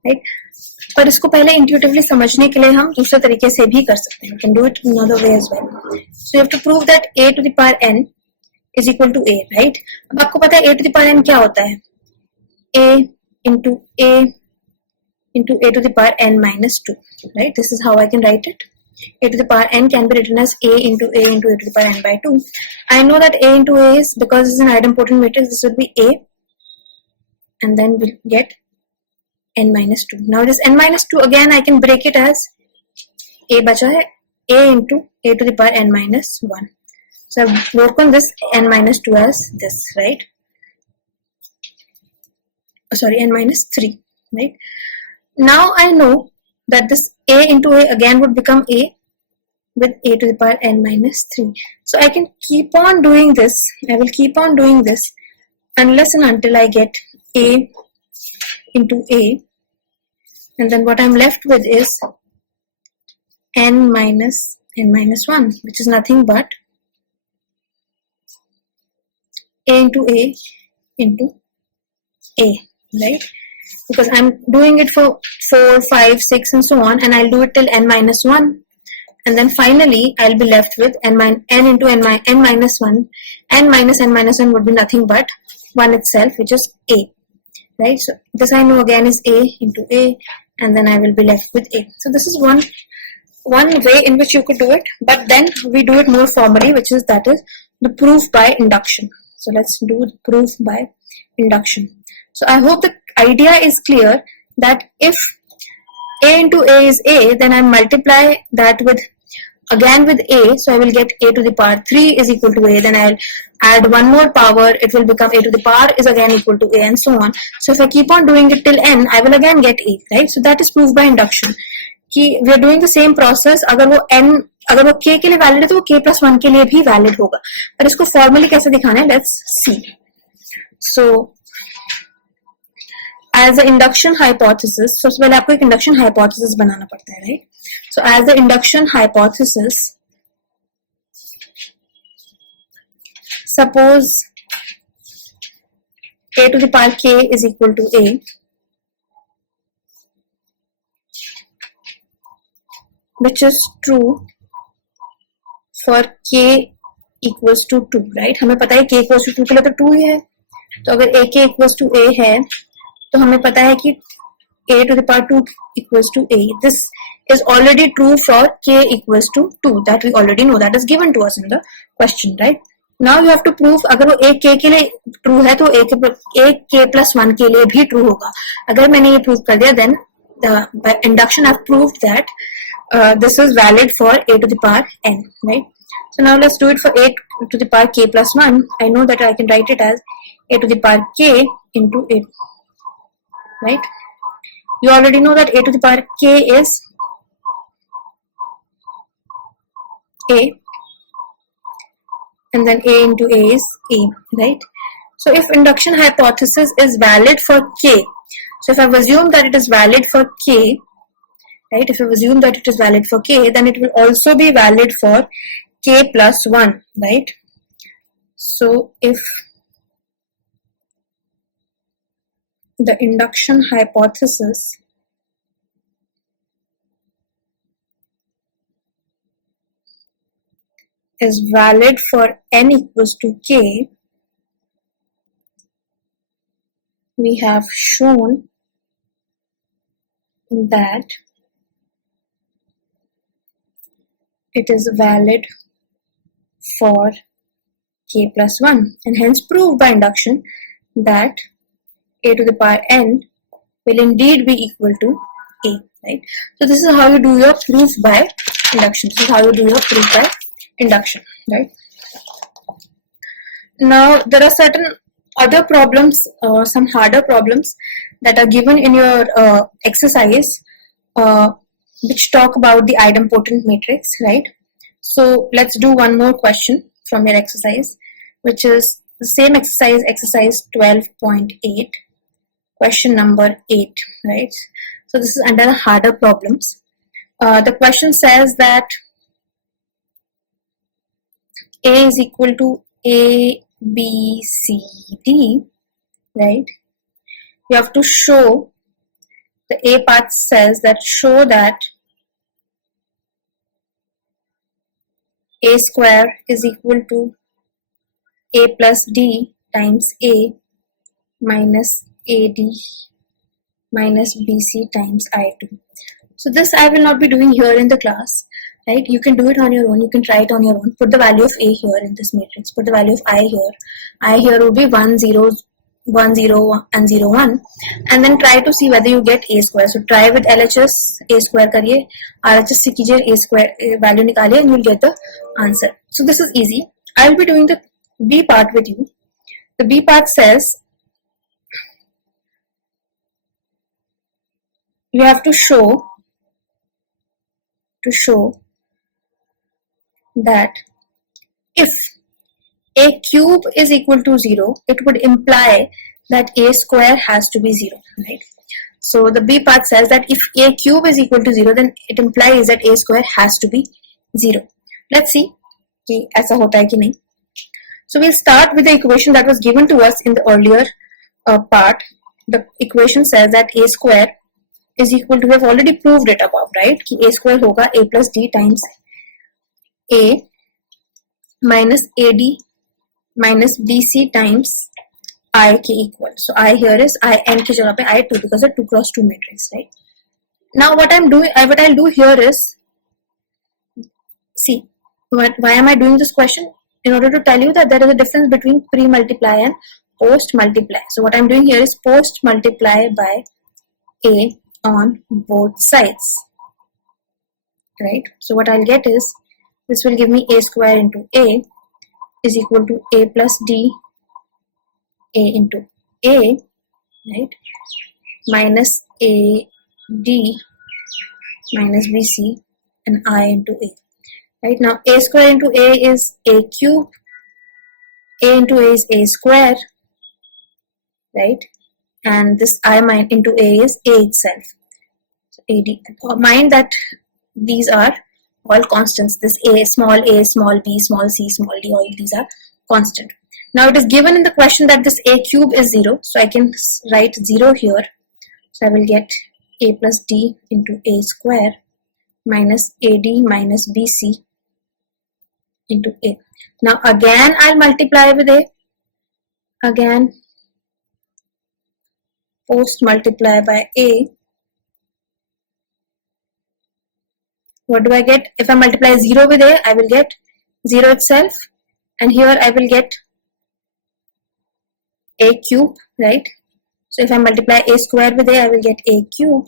right, पर इसको पहले intuitively समझने के लिए हम दूसरे तरीके से भी कर सकते हैं. You can do it in another way as well. So you have to prove that a to the power n is equal to a, right? अब आपको पता है a to the power n क्या होता है? a into a to the power n minus 2, right? This is how I can write it. A to the power n can be written as a into a to the power n by 2. I know that a into a is, because it's an idempotent matrix, this will be a, and then we'll get n minus 2. Now this n minus 2, again I can break it as a bacha hai, a into a to the power n minus 1. So I've broken this n minus 2 as this, right? Sorry, n minus 3, right? Now I know that this a into a again would become a with a to the power n minus 3. So I can keep on doing this. I will keep on doing this unless and until I get a into a, and then what I'm left with is n minus 1, which is nothing but a into a, right? Because I'm doing it for 4, 5, 6 and so on, and I'll do it till n minus 1, and then finally I'll be left with n into n minus 1. N minus n minus 1 would be nothing but 1 itself, which is a, right? So this I know again is a into a, and then I will be left with a. So this is one way in which you could do it, but then we do it more formally, which is the proof by induction. So let's do the proof by induction. So I hope the idea is clear that if a into a is a, then I multiply that with a, so I will get a to the power 3 is equal to a, then I'll add one more power, it will become a to the power is again equal to a, and so on. So if I keep on doing it till n, I will again get a, right? So that is proof by induction. कि we are doing the same process. अगर वो k के लिए valid है तो वो k plus 1 के लिए भी valid होगा, पर इसको formally कैसे दिखाना है, let's see. So as the induction hypothesis, सबसे पहले आपको एक induction hypothesis बनाना पड़ता है, right? So as the induction hypothesis, suppose a to the power k is equal to a, which is true for k equals to 2, right? हमें पता है k equals to 2 के लिए तो 2 ही है, तो अगर a k equals to a है तो हमें पता है कि a to the power 2 equals to a. This is already true for k equals to 2, that we already know, that is given to us in the question, right? Now you have to prove अगर वो a k के लिए true है तो a k plus 1 के लिए भी true होगा. अगर मैंने ये prove कर दिया, then by induction I've proved that this is valid for a to the power n, right? So now let's do it for a to the power k plus 1. I know that I can write it as a to the power k into a, right? You already know that a to the power k is a, and then a into a is a, right? So if induction hypothesis is valid for k, so if I've assumed that it is valid for k, right? If I've assumed that it is valid for k, then it will also be valid for k plus 1, right? So if the induction hypothesis is valid for n equals to k, we have shown that it is valid for k plus 1, and hence prove by induction that a to the power n will indeed be equal to a, right? So this is how you do your proof by induction. This is how you do your proof by induction, right? Now there are certain other problems, some harder problems that are given in your exercise, which talk about the idempotent matrix, right? So let's do one more question from your exercise, which is the same exercise, exercise 12.8, question number 8, right? So this is under harder problems. The question says that A is equal to A, B, C, D, right? You have to show, the A part says that show that A square is equal to A plus D times A minus AD minus BC times I2. So this I will not be doing here in the class, right? You can do it on your own. You can try it on your own. Put the value of A here in this matrix. Put the value of I here. I here will be 1, 0, 1, 0 and 0, 1. And then try to see whether you get A square. So try with LHS, A square kariye. RHS se kijiye, A square value nikaliye and you'll get the answer. So this is easy. I will be doing the B part with you. The B part says you have to show that if A cube is equal to 0, it would imply that A square has to be 0, right? So the B part says that if A cube is equal to 0, then it implies that A square has to be 0. Let's see कि ऐसा होता है कि नहीं. So we'll start with the equation that was given to us in the earlier part. The equation says that A square is equal to, we have already proved it above, right? कि A square होगा A plus D times A minus AD minus BC times I के equal. So I here is I n की जगह पे I2 because of 2 cross 2 matrix, right? Now what I'll do here is, see, why am I doing this question? In order to tell you that there is a difference between pre-multiply and post-multiply. So what I'm doing here is post-multiply by A on both sides, right? So what I'll get is, this will give me A square into A is equal to A plus D A into A, right, minus A D minus BC and I into A. Right, now A square into A is A cube, A into A is A square, right, and this I into A is A itself. So AD, mind that these are all constants. This A, small b, small c, small d, all these are constant. Now it is given in the question that this A cube is 0, so I can write 0 here. So I will get A plus D into A square minus AD minus BC into A. Now again I'll multiply with A. Again post multiply by A. What do I get? If I multiply 0 with A, I will get 0 itself, and here I will get A cube, right? So if I multiply A square with A, I will get A cube,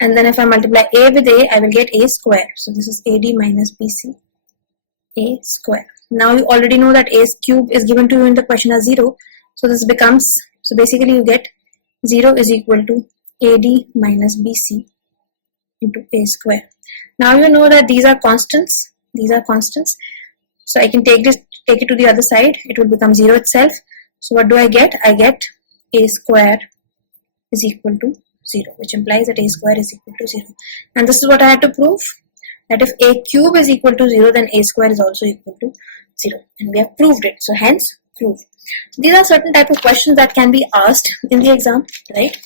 and then if I multiply A with A, I will get A square. So this is AD minus BC, A square. Now you already know that A cube is given to you in the question as 0, so this becomes, so basically you get 0 is equal to AD minus BC into A square. Now you know that these are constants. So I can take it to the other side. It will become 0 itself. So what do I get? I get A square is equal to 0, which implies that A square is equal to 0. And this is what I had to prove, that if A cube is equal to 0, then A square is also equal to 0. And we have proved it. So hence prove. These are certain type of questions that can be asked in the exam, right?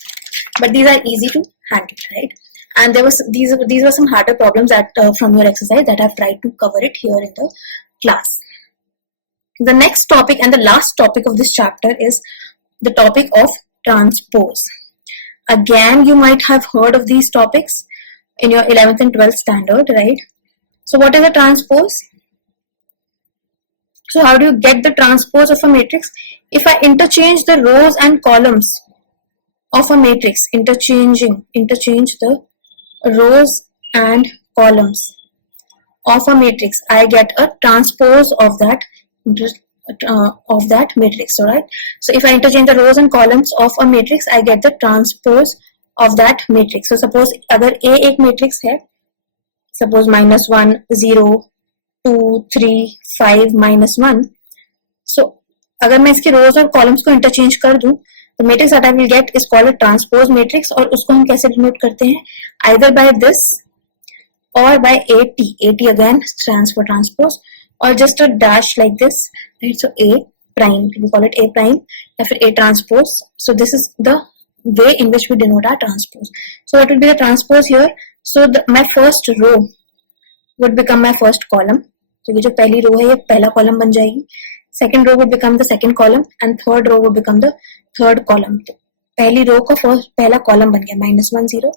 But these are easy to handle, right? And these were some harder problems that from your exercise that I've tried to cover it here in the class. The next topic and the last topic of this chapter is the topic of transpose. Again, you might have heard of these topics in your 11th and 12th standard, right? So what is a transpose? So how do you get the transpose of a matrix? If I interchange the rows and columns of a matrix, interchange the rows and columns of a matrix, I get a transpose of that matrix. All right. So if I interchange the rows and columns of a matrix, I get the transpose of that matrix. So suppose अगर A एक matrix है, suppose -1 0 2 3 5 -1. So अगर मैं इसके rows और columns को interchange कर दूं, the matrix that I will get is called a transpose matrix. और उसको हम कैसे denote करते हैं? Either by this or by AT. AT again stands for transpose, or just a dash like this, right? So A prime, we call it A prime, or A transpose. So this is the way in which we denote our transpose. So it will be the transpose here. So my first row would become my first column. So ये जो पहली row है ये पहला column बन जाएगी. Second row would become the second column, and third row would become the third column. तो पहली row का पहला column बन गया -1 0.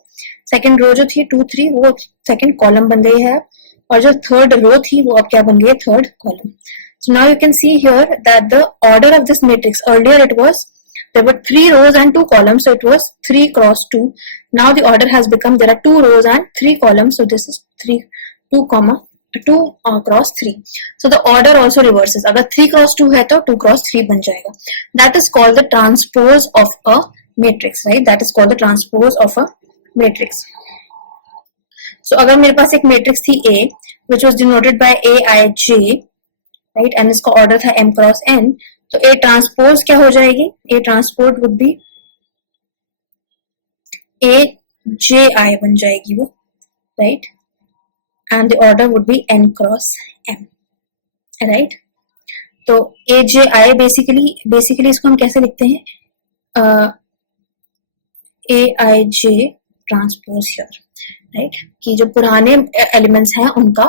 Second row जो थी 2 3 वो second column बन गई है, और जो third row थी वो अब क्या बन गई है? Third column. So now you can see here that the order of this matrix, earlier it was there were 3 rows and 2 columns, so it was 3 cross 2. Now the order has become there are 2 rows and 3 columns, so this is 2 cross 3. So the order also reverses. अगर 3 cross 2 है तो 2 cross 3 बन जाएगा. That is called the transpose of a matrix, right? That is called the transpose of a matrix. So अगर मेरे पास एक matrix थी A, which was denoted by Aij, right? And इसका order था m cross n. तो A transpose क्या हो जाएगी? A transpose would be Aj बन जाएगी वो, right? And the order would be n cross m, right? तो Aj basically इसको हम कैसे लिखते हैं? Aij transpose here, right? कि जो पुराने elements हैं उनका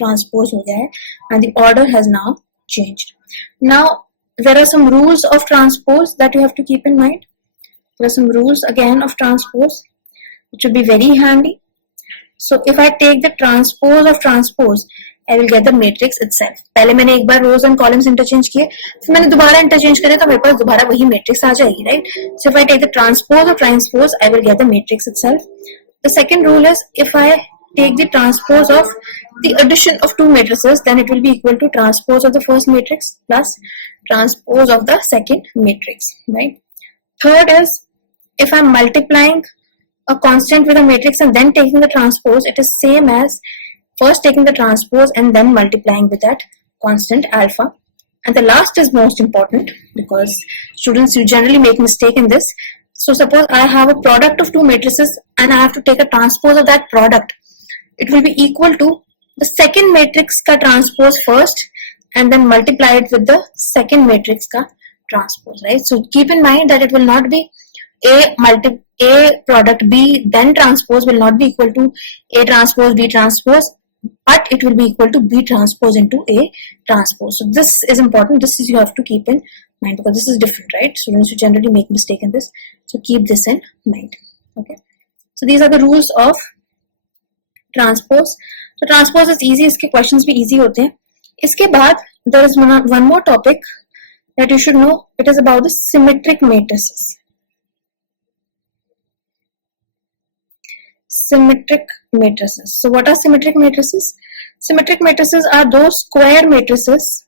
transpose हो गया है, and the order has now changed. Now there are some rules of transpose that you have to keep in mind. There are some rules again of transpose which will be very handy. So if I take the transpose of transpose, I will get the matrix itself. पहले मैंने एक बार rows and columns interchange किए, फिर मैंने दोबारा interchange करे तो मेरे पास दोबारा वही matrix आ जाएगी, right? So if I take the transpose of transpose, I will get the matrix itself. The second rule is if I take the transpose of the addition of 2 matrices, then it will be equal to transpose of the first matrix plus transpose of the second matrix, right? Third is if I'm multiplying a constant with a matrix and then taking the transpose, it is same as first taking the transpose and then multiplying with that constant alpha. And the last is most important because students generally make mistake in this. So suppose I have a product of 2 matrices and I have to take a transpose of that product. It will be equal to the second matrix ka transpose first and then multiply it with the second matrix ka transpose, right? So keep in mind that it will not be A product B then transpose will not be equal to A transpose B transpose, but it will be equal to B transpose into A transpose. So this is important. This is you have to keep in mind because this is different, right? Students who generally make mistake in this. So keep this in mind. Okay. So these are the rules of transpose. So transpose is easy. इसके questions भी easy होते हैं. इसके बाद there is one more topic that you should know. It is about the symmetric matrices. Symmetric matrices. So what are symmetric matrices? Symmetric matrices are those square matrices.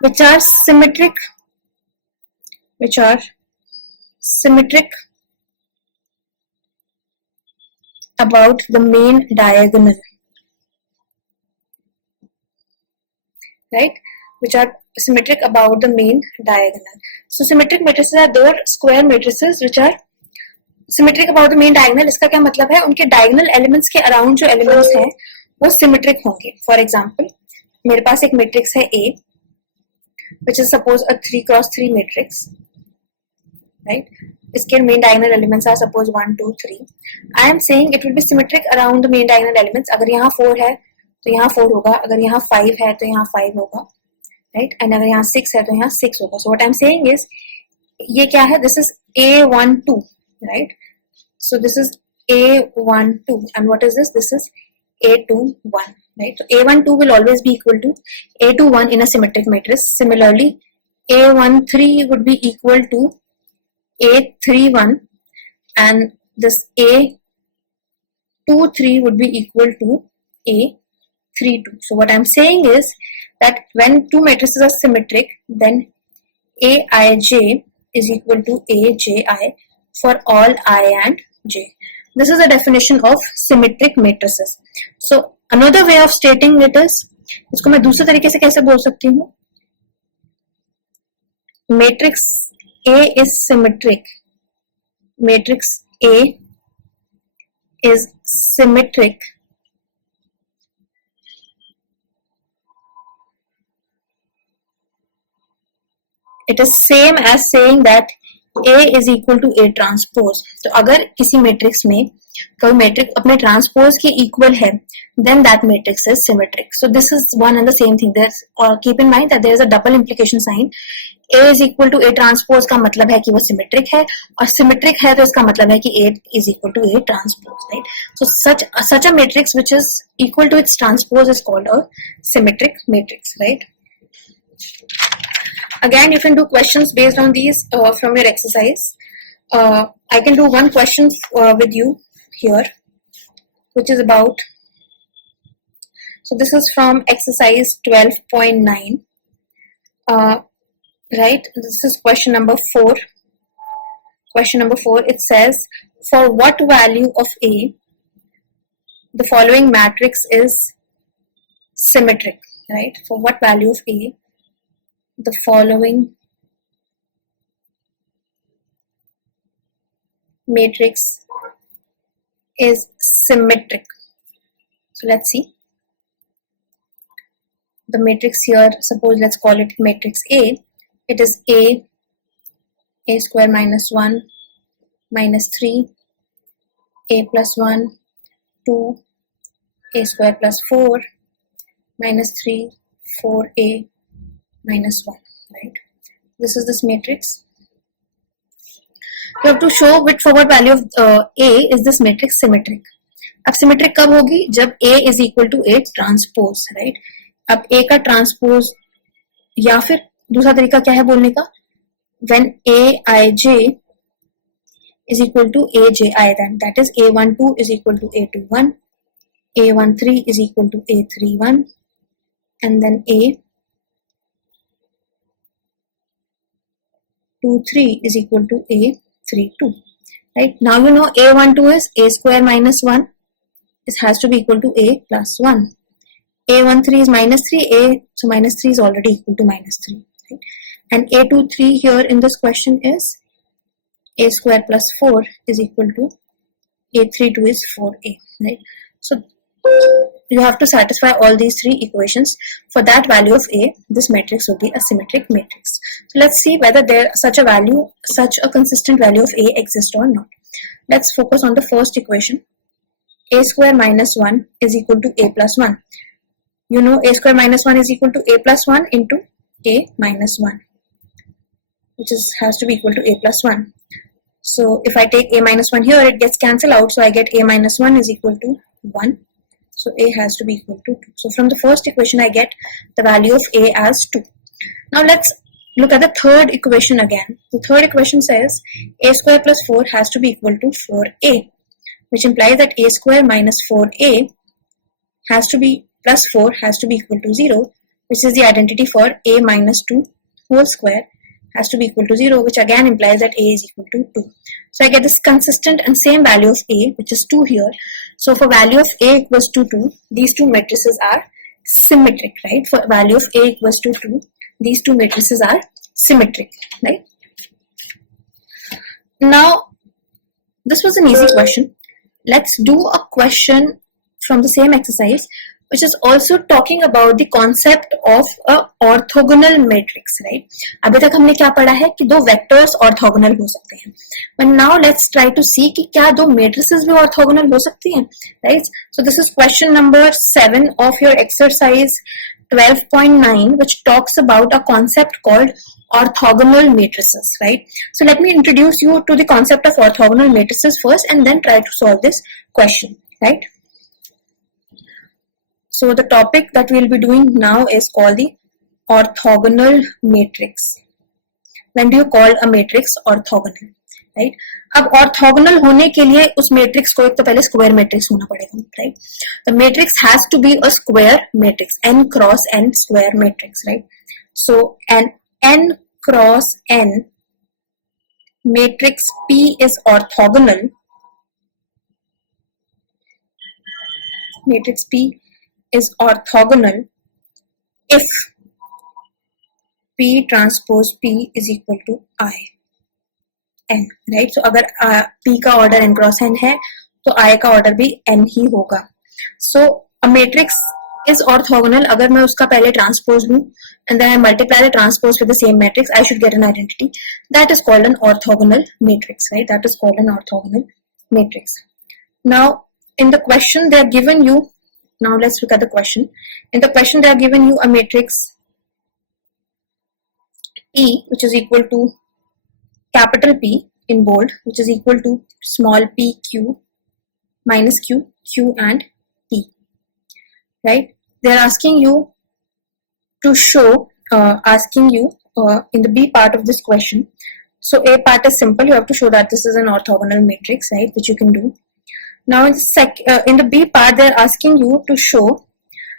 Which are symmetric about the main diagonal, right? Which are symmetric about the main diagonal. So symmetric matrices are those square matrices which are symmetric about the main diagonal. इसका क्या मतलब है? उनके diagonal elements के around जो elements हैं वो symmetric होंगे. For example, मेरे पास एक matrix है A, which is suppose a 3 cross 3 matrix, right? इसके main diagonal elements are suppose 1 2 3. I am saying it will be symmetric around the main diagonal elements. अगर यहाँ 4 है तो यहाँ 4 होगा, अगर यहाँ 5 है तो यहाँ 5 होगा, right? And अगर यहाँ 6 है तो यहाँ 6 होगा. So what I am saying is ये क्या है? This is A12, right? So this is A12, and what is this? This is A21, right? So A12 will always be equal to A21 in a symmetric matrix. Similarly, A13 would be equal to A31, and this A 2, 3 would be equal to A, 3, 2. So what I'm saying is that when two matrices are symmetric, then Aij is equal to Aji for all I and j. This is the definition of symmetric matrices. So another way of stating it is, इसको मैं दूसरे तरीके से कैसे बोल सकती हूँ? Matrix A is symmetric. Matrix A is symmetric it is same as saying that A is equal to A transpose. तो अगर किसी मैट्रिक्स में कोई मैट्रिक्स अपने ट्रांसपोज के इक्वल है, then that matrix is symmetric. So this is one and the same thing. There's keep in mind that there is a double implication sign. A is equal to A transpose का मतलब है कि वो symmetric है, और symmetric है तो इसका मतलब है कि A is equal to A transpose, right? So such a matrix which is equal to its transpose is called a symmetric matrix, right? Again, you can do questions based on these from your exercise. I can do one question with you here, which is about, so this is from exercise 12.9, right? This is question number 4. Question number 4, it says, for what value of A the following matrix is symmetric, right? For what value of A the following matrix is symmetric. So let's see. The matrix here, suppose let's call it matrix A. It is A square minus 1 minus 3, A plus 1, 2, A square plus 4, minus 3, 4A minus 1, right? This is this matrix. You have to show with for what value of A is this matrix symmetric. अब symmetric कब होगी? जब A is equal to A transpose, right? अब A का transpose, या फिर दूसरा तरीका क्या है बोलने का? When Aij is equal to Aji, then that is A12 is equal to A21, A13 is equal to A31, and then A23 is equal to A32. Right? Now you know A12 is A square minus 1. It has to be equal to A plus 1. A13 is minus 3. So minus 3 is already equal to minus 3. Right? And A23 here in this question is A square plus 4 is equal to A32 is 4A. Right? So you have to satisfy all these three equations. For that value of A, this matrix will be a symmetric matrix. So let's see whether there such a consistent value of A exists or not. Let's focus on the first equation. A square minus 1 is equal to A plus 1. You know A square minus 1 is equal to A plus 1 into A minus 1, which has to be equal to A plus 1. So if I take A minus 1 here, it gets cancelled out. So I get A minus 1 is equal to 1. So A has to be equal to 2. So from the first equation, I get the value of A as 2. Now let's look at the third equation again. The third equation says A square plus 4 has to be equal to 4A, which implies that A square minus 4A has to be plus 4 has to be equal to 0, which is the identity for A minus 2 whole square has to be equal to 0, which again implies that A is equal to 2. So I get this consistent and same value of A, which is 2 here. So for value of A equals to 2, these two matrices are symmetric, right? For value of A equals to 2, these two matrices are symmetric, right? Now, this was an easy question. Let's do a question from the same exercise, which is also talking about the concept of a orthogonal matrix, right? अभी तक हमने क्या पढ़ा है कि दो vectors orthogonal हो सकते हैं. But now let's try to see कि क्या दो matrices भी orthogonal हो सकती हैं, right? So this is question number 7 of your exercise 12.9, which talks about a concept called orthogonal matrices, right? So let me introduce you to the concept of orthogonal matrices first, and then try to solve this question, right? So the topic that we'll be doing now is called the orthogonal matrix. When do you call a matrix orthogonal? Right. अब orthogonal होने के लिए उस matrix को एक तो पहले square matrix होना पड़ेगा, right. The matrix has to be a square matrix, n cross n square matrix, right. So an n cross n matrix P is orthogonal. Matrix P is orthogonal if P transpose P is equal to I n, right. So अगर P का order n cross n है तो I का order भी n ही होगा. So a matrix is orthogonal अगर मैं उसका पहले ट्रांसपोज लूं and then I multiply the transpose with the same matrix, I should get an identity. That is called an orthogonal matrix, right. That is called an orthogonal matrix. Now in the question they are given you, now let's look at the question. In the question they are given you a matrix P which is equal to capital P in bold, which is equal to small p q minus q, q and p, right. They are asking you to show, in the B part of this question. So A part is simple, you have to show that this is an orthogonal matrix, right, which you can do. Now in the B part they are asking you to show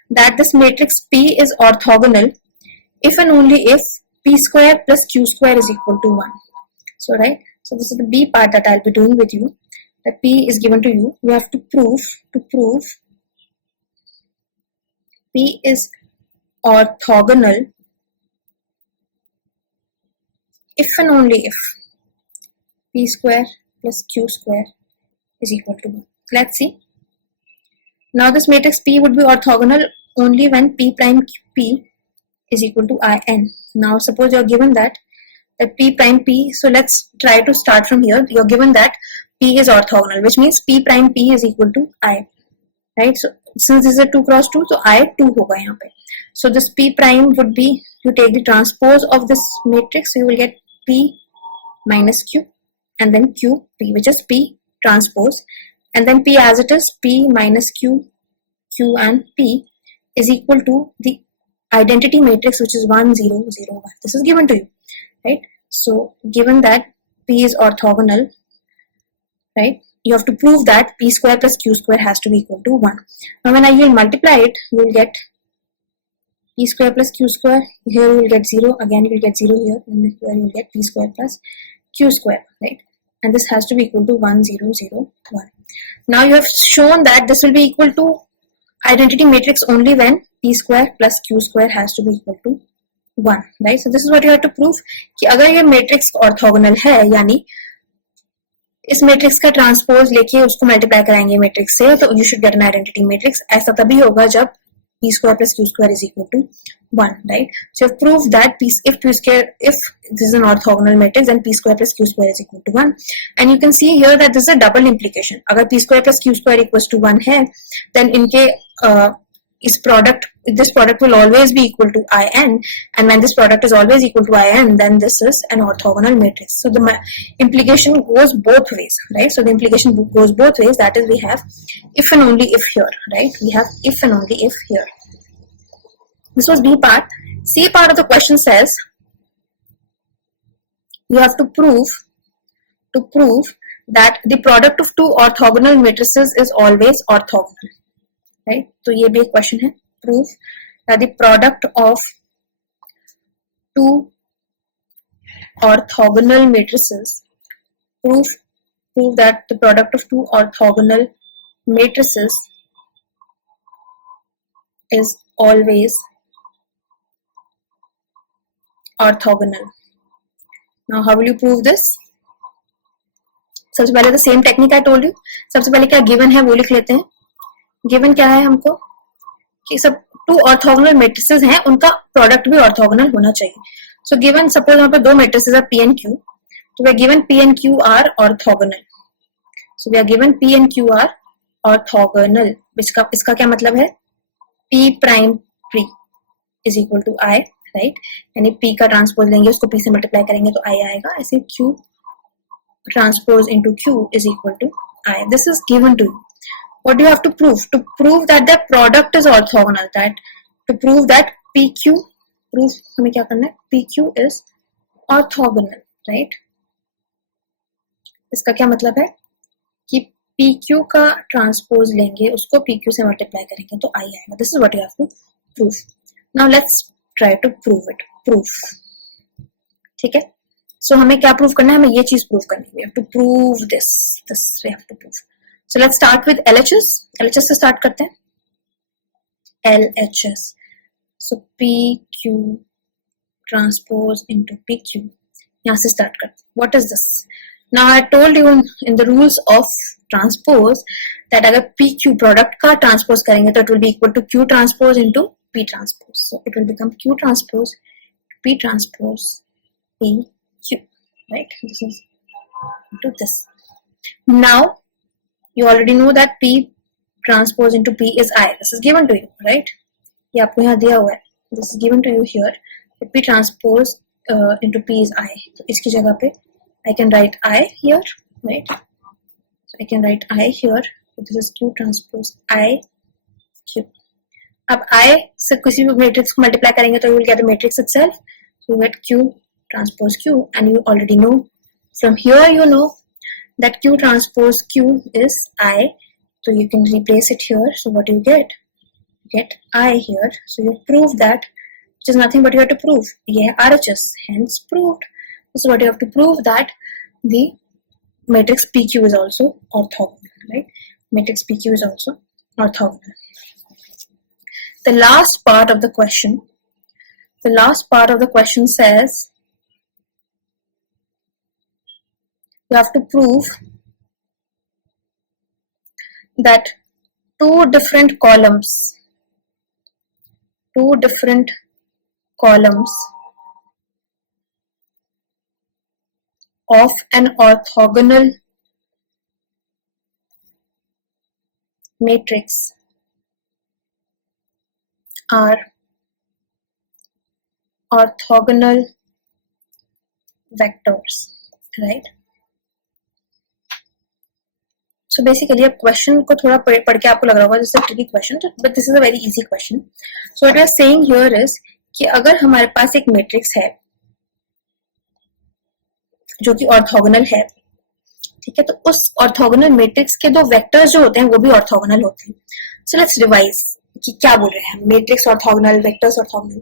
that this matrix P is orthogonal if and only if p square plus q square is equal to 1. So right, so this is the B part that I'll be doing with you. That P is given to you. You have to prove P is orthogonal if and only if p square plus q square is equal to 1. Let's see. Now this matrix P would be orthogonal only when P prime P is equal to In. Now suppose you're given that P prime P, so let's try to start from here. You're given that P is orthogonal, which means P prime P is equal to I, right. So since this is a 2 cross 2, so I 2 hoga yahan pe. So this P prime would be, you take the transpose of this matrix, so you will get P minus Q and then Q P, which is P transpose, and then P as it is, P minus Q, Q and P is equal to the identity matrix, which is 1 0 0 1. This is given to you, right. So given that P is orthogonal, right, you have to prove that P square plus Q square has to be equal to 1. Now when I will multiply it, you will get P square plus Q square. Here you will get 0, again you will get 0 here, and here you will get P square plus Q square, right, and this has to be equal to 1 0 0 1. Now you have shown that this will be equal to identity matrix only when P square plus Q square has to be equal to 1, right. So this is what you have to prove कि अगर ये matrix orthogonal है, यानी इस matrix का transpose लेके उसको multiply कराएंगे मैट्रिक्स से, तो you should get an identity matrix. ऐसा तभी होगा जब p square plus q square is equal to 1, right. So you prove that if this is an orthogonal matrix, then p square plus q square is equal to 1. And you can see here that this is a double implication. अगर p square plus q square equals to 1 है, then इनके this product will always be equal to In, and when this product is always equal to In, then this is an orthogonal matrix. So the implication goes both ways, right. So the implication goes both ways. That is, we have if and only if here, right. We have if and only if here. This was B part. C part of the question says you have to prove that the product of two orthogonal matrices is always orthogonal, right. So ये भी एक question है. Prove that the product of two orthogonal matrices. Prove that the product of two orthogonal matrices is always orthogonal. Now how will you prove this? सबसे पहले the same technique I told you. सबसे पहले क्या given है वो लिख लेते हैं. Given क्या है हमको कि सब टू ऑर्थोगोनल मैट्रिसेस हैं, उनका प्रोडक्ट भी ऑर्थोगोनल होना चाहिए. सो गिवन सपोज वहां पे दो मैट्रिसेस है P and Q, तो we are given P and Q are orthogonal. So we are given P and Q are orthogonal. इसका क्या मतलब है? P prime P is equal to I, right. यानी P का ट्रांसपोज लेंगे, उसको P से मल्टीप्लाई करेंगे तो I आएगा. ऐसे Q transpose into Q is equal to I. This is given to you. What do you have to prove? To prove that the product is orthogonal. To prove that PQ, prove हमें क्या करना है? PQ is orthogonal, right? इसका क्या मतलब है कि PQ का ट्रांसपोज लेंगे, उसको PQ से मल्टीप्लाई करेंगे तो I आएगा. This is what you have to prove. Now let's try to prove it. Proof. ठीक है. सो हमें क्या प्रूव करना है? हमें ये चीज प्रूव करनी है. We have to prove this we have to prove. So let's start with LHS. LHS से स्टार्ट करते हैं. LHS. सो PQ ट्रांसपोज इनटू PQ. यहाँ से स्टार्ट करते हैं. What is this? Now I told you in the rules of transpose that अगर PQ product का transpose करेंगे तो it will be equal to Q transpose into P transpose. So it will become Q transpose, P transpose, PQ. Right? This is into this. Now you already know that P transpose into P is I. This is given to you, right? ये आपको यहाँ दिया हुआ है. This is given to you here. P transpose into P is I. तो इसकी जगह पे I can write I here, right? So I can write I here. So this is Q transpose I Q. अब I से किसी भी matrix को multiply करेंगे तो you will get the matrix itself. So you get Q transpose Q, and you already know from here you know that Q transpose Q is I. So you can replace it here. So what do you get? You get I here. So you prove that, which is nothing but you have to prove. Yeah, RHS, hence proved. So what you have to prove that the matrix PQ is also orthogonal, right? Matrix PQ is also orthogonal. The last part of the question says you have to prove that two different columns of an orthogonal matrix are orthogonal vectors, right? So basically अब question को थोड़ा पढ़ के आपको लग रहा होगा जैसे tricky question, but this is a very easy question. So what I am saying here is कि अगर हमारे पास एक मैट्रिक्स है जो कि ऑर्थोगोनल है, ठीक है, तो उस ऑर्थोगोनल मैट्रिक्स के दो वेक्टर्स जो होते हैं वो भी ऑर्थोगोनल होते हैं. सो लेट्स रिवाइज कि क्या बोल रहे हैं. Matrix orthogonal, vectors orthogonal.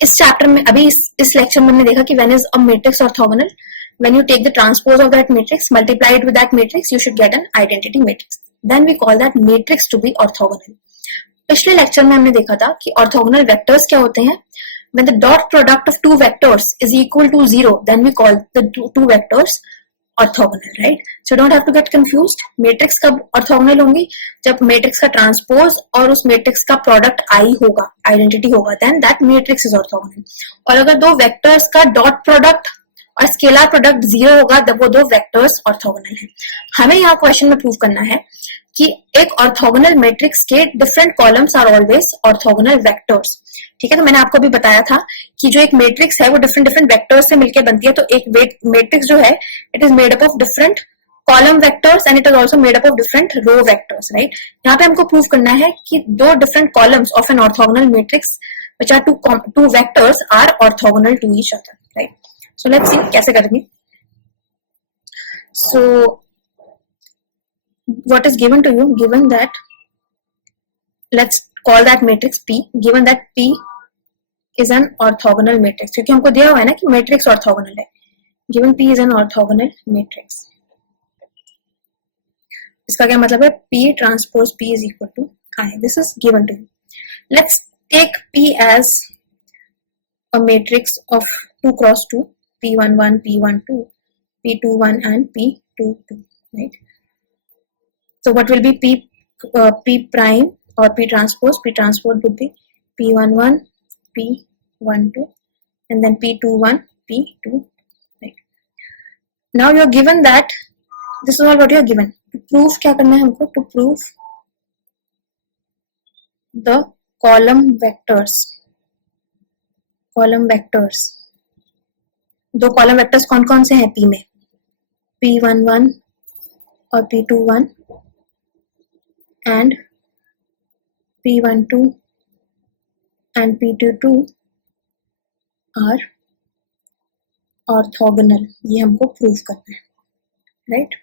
इस चैप्टर में अभी इस लेक्चर में हमने देखा कि when is a matrix orthogonal, when you take the transpose of that matrix, multiply it with that matrix, you should get an identity matrix. Then we call that matrix to be orthogonal. पिछले lecture में हमने देखा था कि orthogonal vectors क्या होते हैं. When the dot product of two vectors is equal to 0, then we call the two vectors orthogonal, right? So you don't have to get confused. Matrix कब ऑर्थोगोनल होंगी? जब मैट्रिक्स का ट्रांसपोज और उस matrix का प्रोडक्ट आई होगा, identity होगा, then that matrix is orthogonal. और अगर दो वेक्टर्स का डॉट प्रोडक्ट और स्केलर प्रोडक्ट 0 होगा तब वो दो वेक्टर्स ऑर्थोगोनल हैं. हमें यहाँ क्वेश्चन में प्रूव करना है कि एक ऑर्थोगोनल मैट्रिक्स के different columns are always orthogonal vectors. ठीक है. तो मैंने आपको भी बताया था कि जो एक मैट्रिक्स है वो डिफरेंट वेक्टर्स से मिलकर बनती है. तो एक मैट्रिक्स जो है it is made up of different column vectors and it is also made up of different row vectors, right. यहाँ पे हमको प्रूव करना है कि दो different columns of an orthogonal matrix which are two vectors are orthogonal to each other, right. So let's see कैसे करेंगे. So what is given to you? Given that, let's call that matrix P. Given that P is an orthogonal matrix, क्योंकि हमको दिया हुआ है ना कि matrix orthogonal है. Given P is an orthogonal matrix. इसका क्या मतलब है? P transpose P is equal to I. This is given to you. Let's take P as a matrix of 2 cross 2. P11, P12, P21 and P22, right? So what will be P prime or P transpose? P transpose would be P11, P12 and then P21, P2, right? Now you are given that this is all what you are given. To prove क्या करना है हमको? To prove the column vectors. दो column vectors कौन कौन से हैं P में? P11 और P21 and P12 and P22 are orthogonal. ये हमको प्रूव करना है, राइट,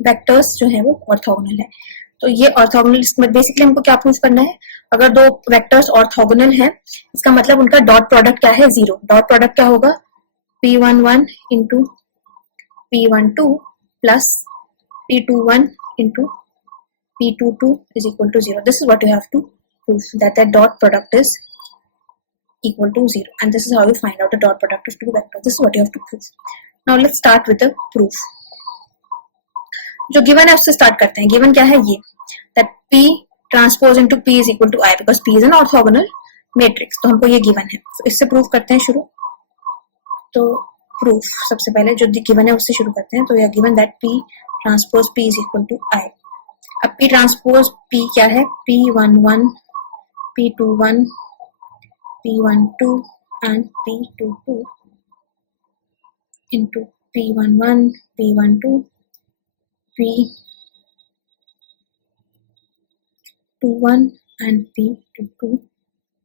वेक्टर्स जो है वो ऑर्थोगोनल है। तो ये ऑर्थोगोनल, इसमें बेसिकली हमको क्या प्रूफ करना है, अगर दो वेक्टर्स ऑर्थोगोनल है इसका मतलब उनका डॉट प्रोडक्ट क्या है, जीरो। डॉट प्रोडक्ट क्या होगा, p11 into p12 plus p21 into p22 is equal to 0. This is what you have to prove, that the dot product is equal to 0, and this is how you find out the dot product of two vectors. This is what you have to prove. Now let's start with the proof. जो given है उससे start करते हैं। Given क्या है, ये that p transpose into p is equal to I because p is an orthogonal matrix, तो हमको ये गिवन है, तो इससे प्रूफ करते हैं शुरू। तो प्रूफ सबसे पहले जो गिवन है उससे शुरू करते हैं। तो यह given that p transpose p is equal to I। अब p ट्रांसपोज p क्या है, p11 p21 p12 and p22 into p11 p12 p21 and p22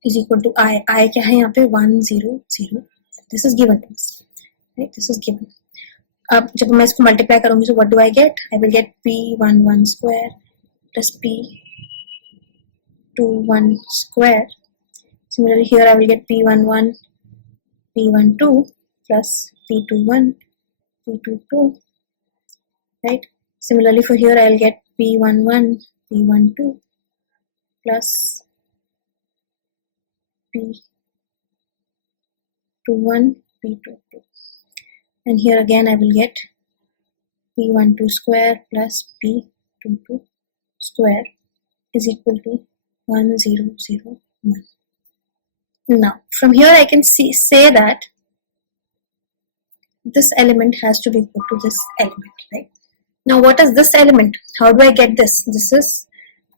is equal to I। I क्या है यहाँ पे 1 0 0। This is given to us, right? This is given। अब जब मैं इसको मल्टीप्लाई करूंगी so what do I get? I will get p11 square plus p21 square। Similarly here I will get p11 p12 plus p21 p22, right? Similarly for here I will get p11 p12 plus p21 p22, and here again I will get p12 square plus p22 square is equal to 1 0 0 1। Now from here I can say that this element has to be equal to this element, right? Now what is this element? How do I get this? This is,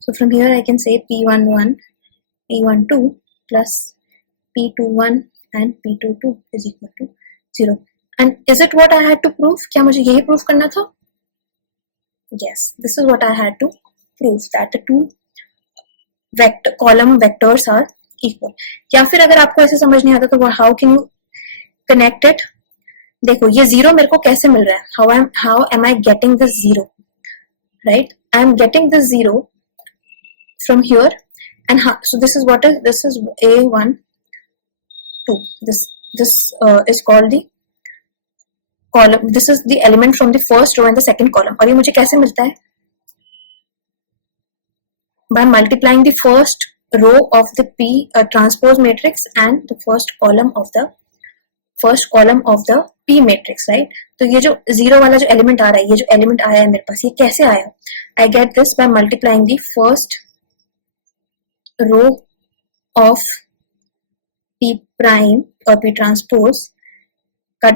so from here I can say p11 p12 plus p21 and p22 is equal to 0। And is it what I had to prove? क्या मुझे यही prove करना था? Yes, this is what I had to prove, that the two column vectors are equal। या फिर अगर आपको ऐसे समझ नहीं आता तो how can you connect it? देखो ये जीरो मेरे को कैसे मिल रहा है, how am I getting this zero, right? I am getting this zero from here, and so this is what this is a1 2, this is called the column, this is the element from the first row and the second column। और ये मुझे कैसे मिलता है, by multiplying the first row of the p transpose matrix and the first column of the p matrix, right? तो ये जो zero वाला जो एलिमेंट आ रहा है, ये जो एलिमेंट आया है मेरे पास, ये कैसे आया, I get this by multiplying the first row of p prime or p transpose का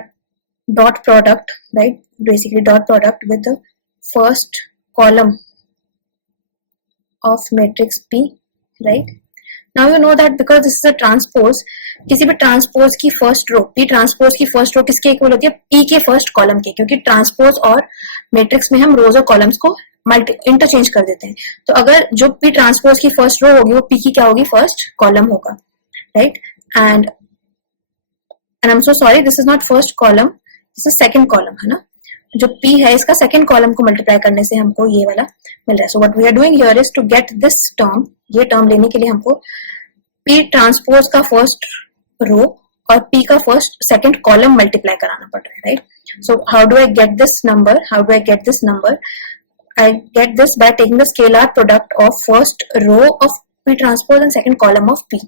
dot product, right? Basically dot product with the first column of matrix P, right? Now you know that because this is a transpose, किसी भी transpose की first row, p transpose की first row किसके equal होती है, p के first column के, क्योंकि ट्रांसपोज और मैट्रिक्स में हम रोज और कॉलम्स को इंटरचेंज कर देते हैं। तो अगर जो p ट्रांसपोज की फर्स्ट रो होगी वो p की क्या होगी, फर्स्ट कॉलम होगा, right? And I am so sorry, this is not first column, this is second column, है ना? जो p है इसका सेकंड कॉलम को मल्टीप्लाई करने से हमको ये वाला मिल रहा है। So what we are doing here is to get this term, ये टर्म लेने के लिए हमको p ट्रांसपोज का फर्स्ट रो और p का फर्स्ट सेकंड कॉलम मल्टीप्लाई कराना पड़ रहा है, right? So how do I get this number, I get this by taking the scalar product of first row of p transpose and second column of p,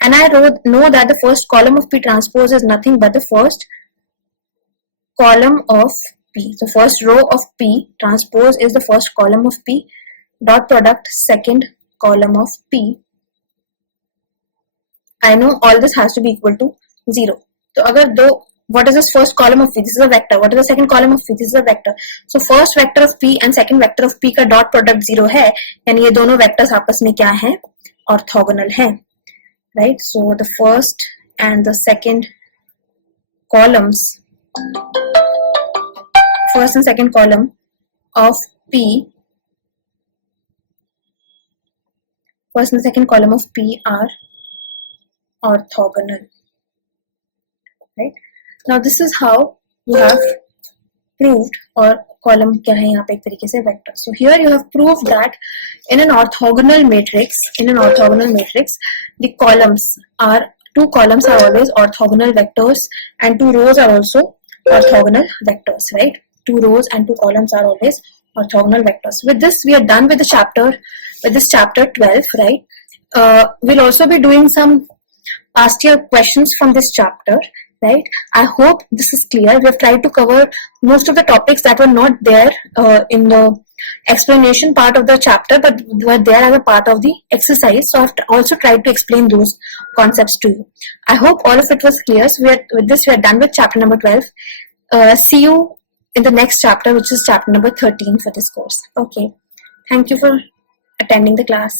and I know that the first column of p transpose is nothing but the first column of p. So first row of p transpose is the first column of p, dot product second column of p. I know all this has to be equal to 0. So अगर दो, what is this first column of p? This is a vector. What is the second column of p? This is a vector. So first vector of p and second vector of p का dot product 0 है, यानी ये दोनों vectors आपस में क्या है, orthogonal है, right? So the first and the second columns, first and second column of p, first and second column of p are orthogonal, right? Now this is how you have proved, or column क्या है यहाँ पे एक तरीके से vector. So here you have proved that in an orthogonal matrix, the columns are, two columns are always orthogonal vectors and two rows are also orthogonal vectors, right? Two rows and two columns are always orthogonal vectors. With this, we are done with the chapter, with this chapter 12, right? We'll also be doing some past year questions from this chapter, right? I hope this is clear. We have tried to cover most of the topics that were not there in the explanation part of the chapter, but were there as a part of the exercise. So I've also tried to explain those concepts to you. I hope all of it was clear. So with this, we are done with chapter number 12. See you in the next chapter, which is chapter number 13 for this course. Okay. Thank you for attending the class.